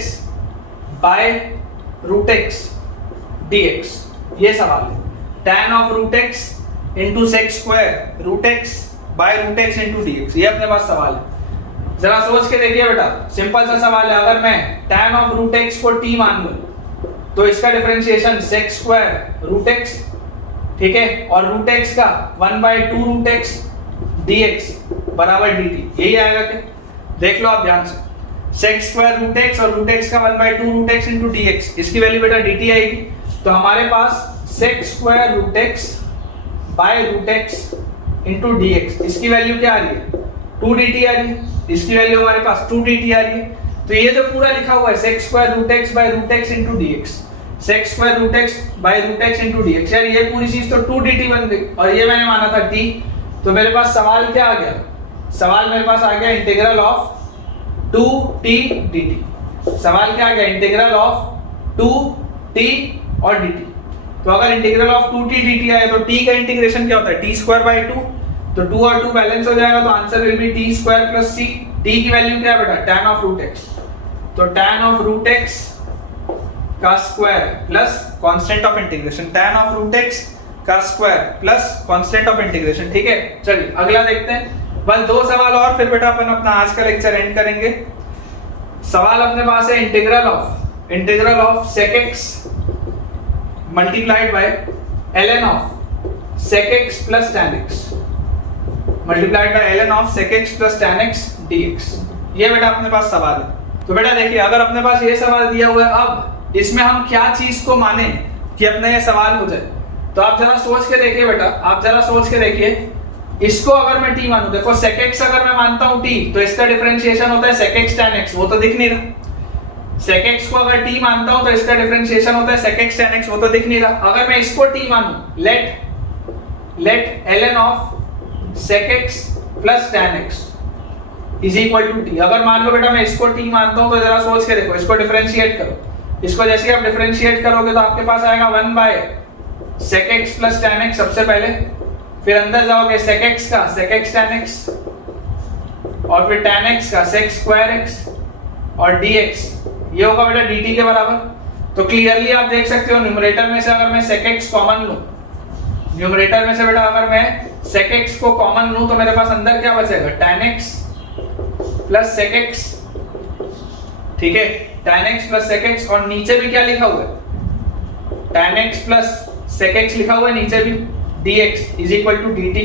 by root x dx, ये सवाल है। tan of root x into sec square root x by root x into dx, ये अपने पास सवाल है। जरा सोच के देखिए बेटा, सिंपल सा सवाल है। अगर मैं tan ऑफ रूट एक्स को t मान लूं तो इसका डिफरेंशिएशन सेक स्क्वायर रूट एक्स, ठीक है, और रूट एक्स का 1/2 रूट एक्स dx बराबर dt, यही आएगा क्या, देख लो आप ध्यान से। sec स्क्वायर रूट एक्स और रूट एक्स का 1/2 रूट एक्स इंटू dx, इसकी वैल्यू बेटा dt आएगी। तो हमारे पास sec square root x by root x into dx, इसकी वैल्यू क्या आ रही है, 2 dt आ रही है, इसकी वैल्यू हमारे पास 2 dt आ रही है। तो ये जो पूरा लिखा हुआ है sec square root x by root x into dx, sec square root x by root x into dx, यार ये पूरी चीज तो 2 dt बन गई, और ये मैंने माना था t। तो मेरे पास सवाल क्या आ गया, सवाल मेरे पास आ गया इंटीग्रल ऑफ 2t dt। सवाल क्या आ गया, इंटीग्रल ऑफ 2t और dt। तो अगर इंटीग्रल ऑफ 2t dt आए तो t का इंटीग्रेशन क्या होता है, t स्क्वायर बाय 2, तो 2 और 2 बैलेंस हो जाएगा, तो answer will be t square plus c। t की वैल्यू क्या है बेटा, tan ऑफ रूट x, तो tan ऑफ रूट x का square plus constant of integration, tan of root x का square plus constant of integration, ठीक है। चलिए अगला देखते हैं, बस 2 सवाल और फिर बेटा अपन अपना आज का लेक्चर एंड करेंगे। सवाल अपने पास है integral of sec x multiplied by ln of sec x plus tan x multiplied by ln of sec x plus tan x dx, ये बेटा अपने पास सवाल है। तो बेटा देखिए, अगर अपने पास ये सवाल दिया हुआ है, अब इसमें हम क्या चीज को माने कि अपने ये सवाल हो जाए, तो आप जरा सोच के देखिए बेटा, आप जरा सोच के देखिए। इसको अगर मैं t मानूं, देखो sec x अगर मैं मानता हूं t, तो इसका डिफरेंशिएशन होता है sec x tan x, वो तो दिख नहीं रहा। sec x को अगर t मानता हूं तो इसका डिफरेंशिएशन होता है sec x tan x, वो तो दिख नहीं रहा। अगर मैं इसको t मानूं, let ln of sec x plus tan x is equal to t, अगर मान लो बेटा मैं इसको t मानता हूं तो जरा सोच के देखो, इसको डिफरेंशिएट करो। इसको जैसे आप डिफरेंशिएट करोगे तो आपके पास आएगा 1/sec x plus tan x सबसे पहले, फिर अंदर जाओगे sec x का sec x tan x, और फिर tan x का sec स्क्वायर x और dx, ये होगा बेटा dt के बराबर। तो क्लियरली आप देख सकते हो, न्यूमरेटर में से अगर मैं sec x कॉमन लूं, न्यूमरेटर में से बेटा अगर मैं sec x को कॉमन लूं तो मेरे पास अंदर क्या बचेगा, tan x plus sec x, ठीक है, tan x plus sec x, और नीचे भी क्या लिखा हुआ है, tan x plus sec x लिखा हुआ है नीचे भी, dx is equal to dt,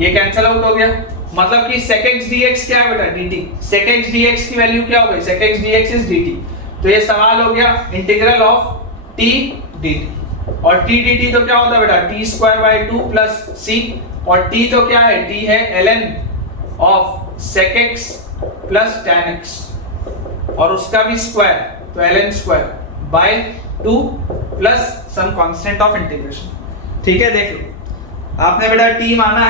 ये कैंसिल आउट हो गया। मतलब कि sec x dx क्या है बेटा, dt। sec x dx की वैल्यू क्या हो गई, sec x dx is dt। तो ये सवाल हो गया इंटीग्रल ऑफ t dt, और t dt तो क्या होता है बेटा, t square by 2 plus c, और t तो क्या है, t है ln of sec x plus tan x, और उसका भी स्क्वायर, तो ln square by 2 plus some constant of integration, ठीक है। देख लो, आपने बेटा t माना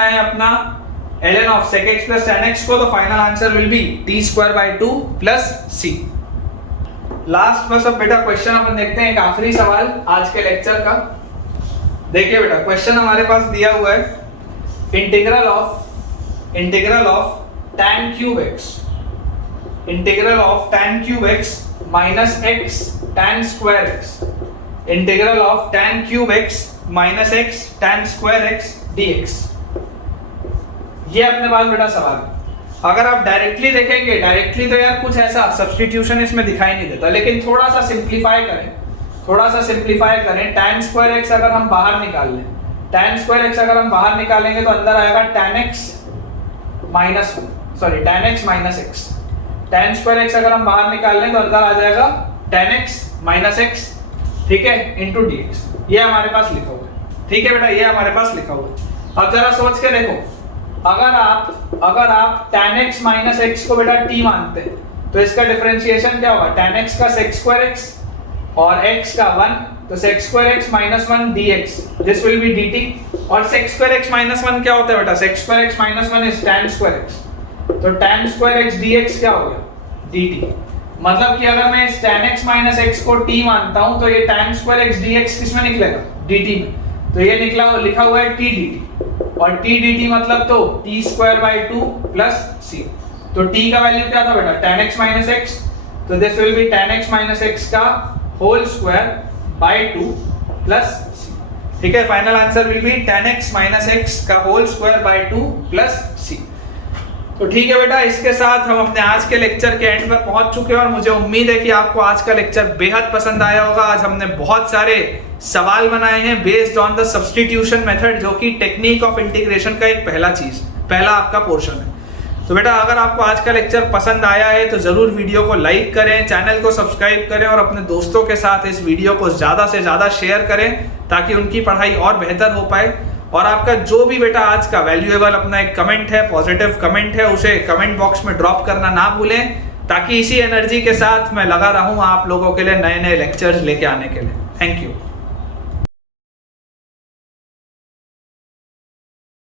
है अपना ln of sec x plus tan x को, तो final answer will be t square by 2 plus c। Last बस अब बेटा क्वेश्चन अपन देखते हैं, एक आखिरी सवाल आज के लेक्चर का। देखिए बेटा क्वेश्चन हमारे पास दिया हुआ है integral of tan cube x integral of tan cube x minus x tan square x, integral of tan cube x minus x tan square x dx। ये अपने पास बेटा सवाल है। अगर आप डायरेक्टली देखेंगे, डायरेक्टली तो यार कुछ ऐसा सब्स्टिट्यूशन इसमें दिखाई नहीं देता, लेकिन थोड़ा सा सिंप्लीफाई करें, थोड़ा सा सिंप्लीफाई करें। tan स्क्वायर x अगर हम बाहर निकाल लें, tan स्क्वायर x अगर हम बाहर निकालेंगे तो अंदर आएगा tan x minus sorry tan x minus x। tan square x अगर हम बाहर निकाल लें तो अंदर आ जाएगा tan x माइनस x, ठीक है, इनटू dx। ये हमारे पास लिखा हुआ है, ठीक है बेटा, ये हमारे पास लिखा हुआ है। अब जरा सोच के देखो, अगर आप tan x माइनस x को बेटा t मानते हैं तो इसका डिफरेंशिएशन क्या होगा? tan x का sec स्क्वायर x और x का 1, तो sec square x minus 1 dx, this will be dt। और sec स्क्वायर x माइनस 1 क्या होता है बेटा? sec square x minus 1 is tan square x, तो tan स्क्वायर x dx क्या हो गया? dt। मतलब कि अगर मैं इस tan x माइनस x को t मानता हूं तो ये tan स्क्वायर x dx किसमें निकलेगा? dt में। तो ये लिखा हुआ है t dt, और t dt मतलब तो t square by 2 plus c। तो t का वैल्यू क्या था बेटा? tan x माइनस x, तो this will be tan x minus x का whole square by 2 plus c, ठीक है। Final answer will be tan x minus x का whole square by 2 plus c। तो ठीक है बेटा, इसके साथ हम अपने आज के लेक्चर के एंड पर पहुंच चुके हैं और मुझे उम्मीद है कि आपको आज का लेक्चर बेहद पसंद आया होगा। आज हमने बहुत सारे सवाल बनाए हैं based on the substitution method, जो कि टेक्निक ऑफ इंटीग्रेशन का एक पहला आपका पोर्शन है। तो बेटा अगर आपको आज का लेक्चर पसंद आया है तो जरूर वीडियो को लाइक करें, चैनल को सब्सक्राइब करें और अपने दोस्तों के साथ इस वीडियो को ज्यादा से ज्यादा शेयर करें ताकि उनकी पढ़ाई और बेहतर हो पाए। और आपका जो भी बेटा आज का वैल्यूएबल अपना एक कमेंट है, पॉजिटिव कमेंट है, उसे कमेंट बॉक्स में ड्रॉप करना ना भूलें, ताकि इसी एनर्जी के साथ मैं लगा रहूं आप लोगों के लिए नए नए लेक्चर्स लेके आने के लिए। Thank you.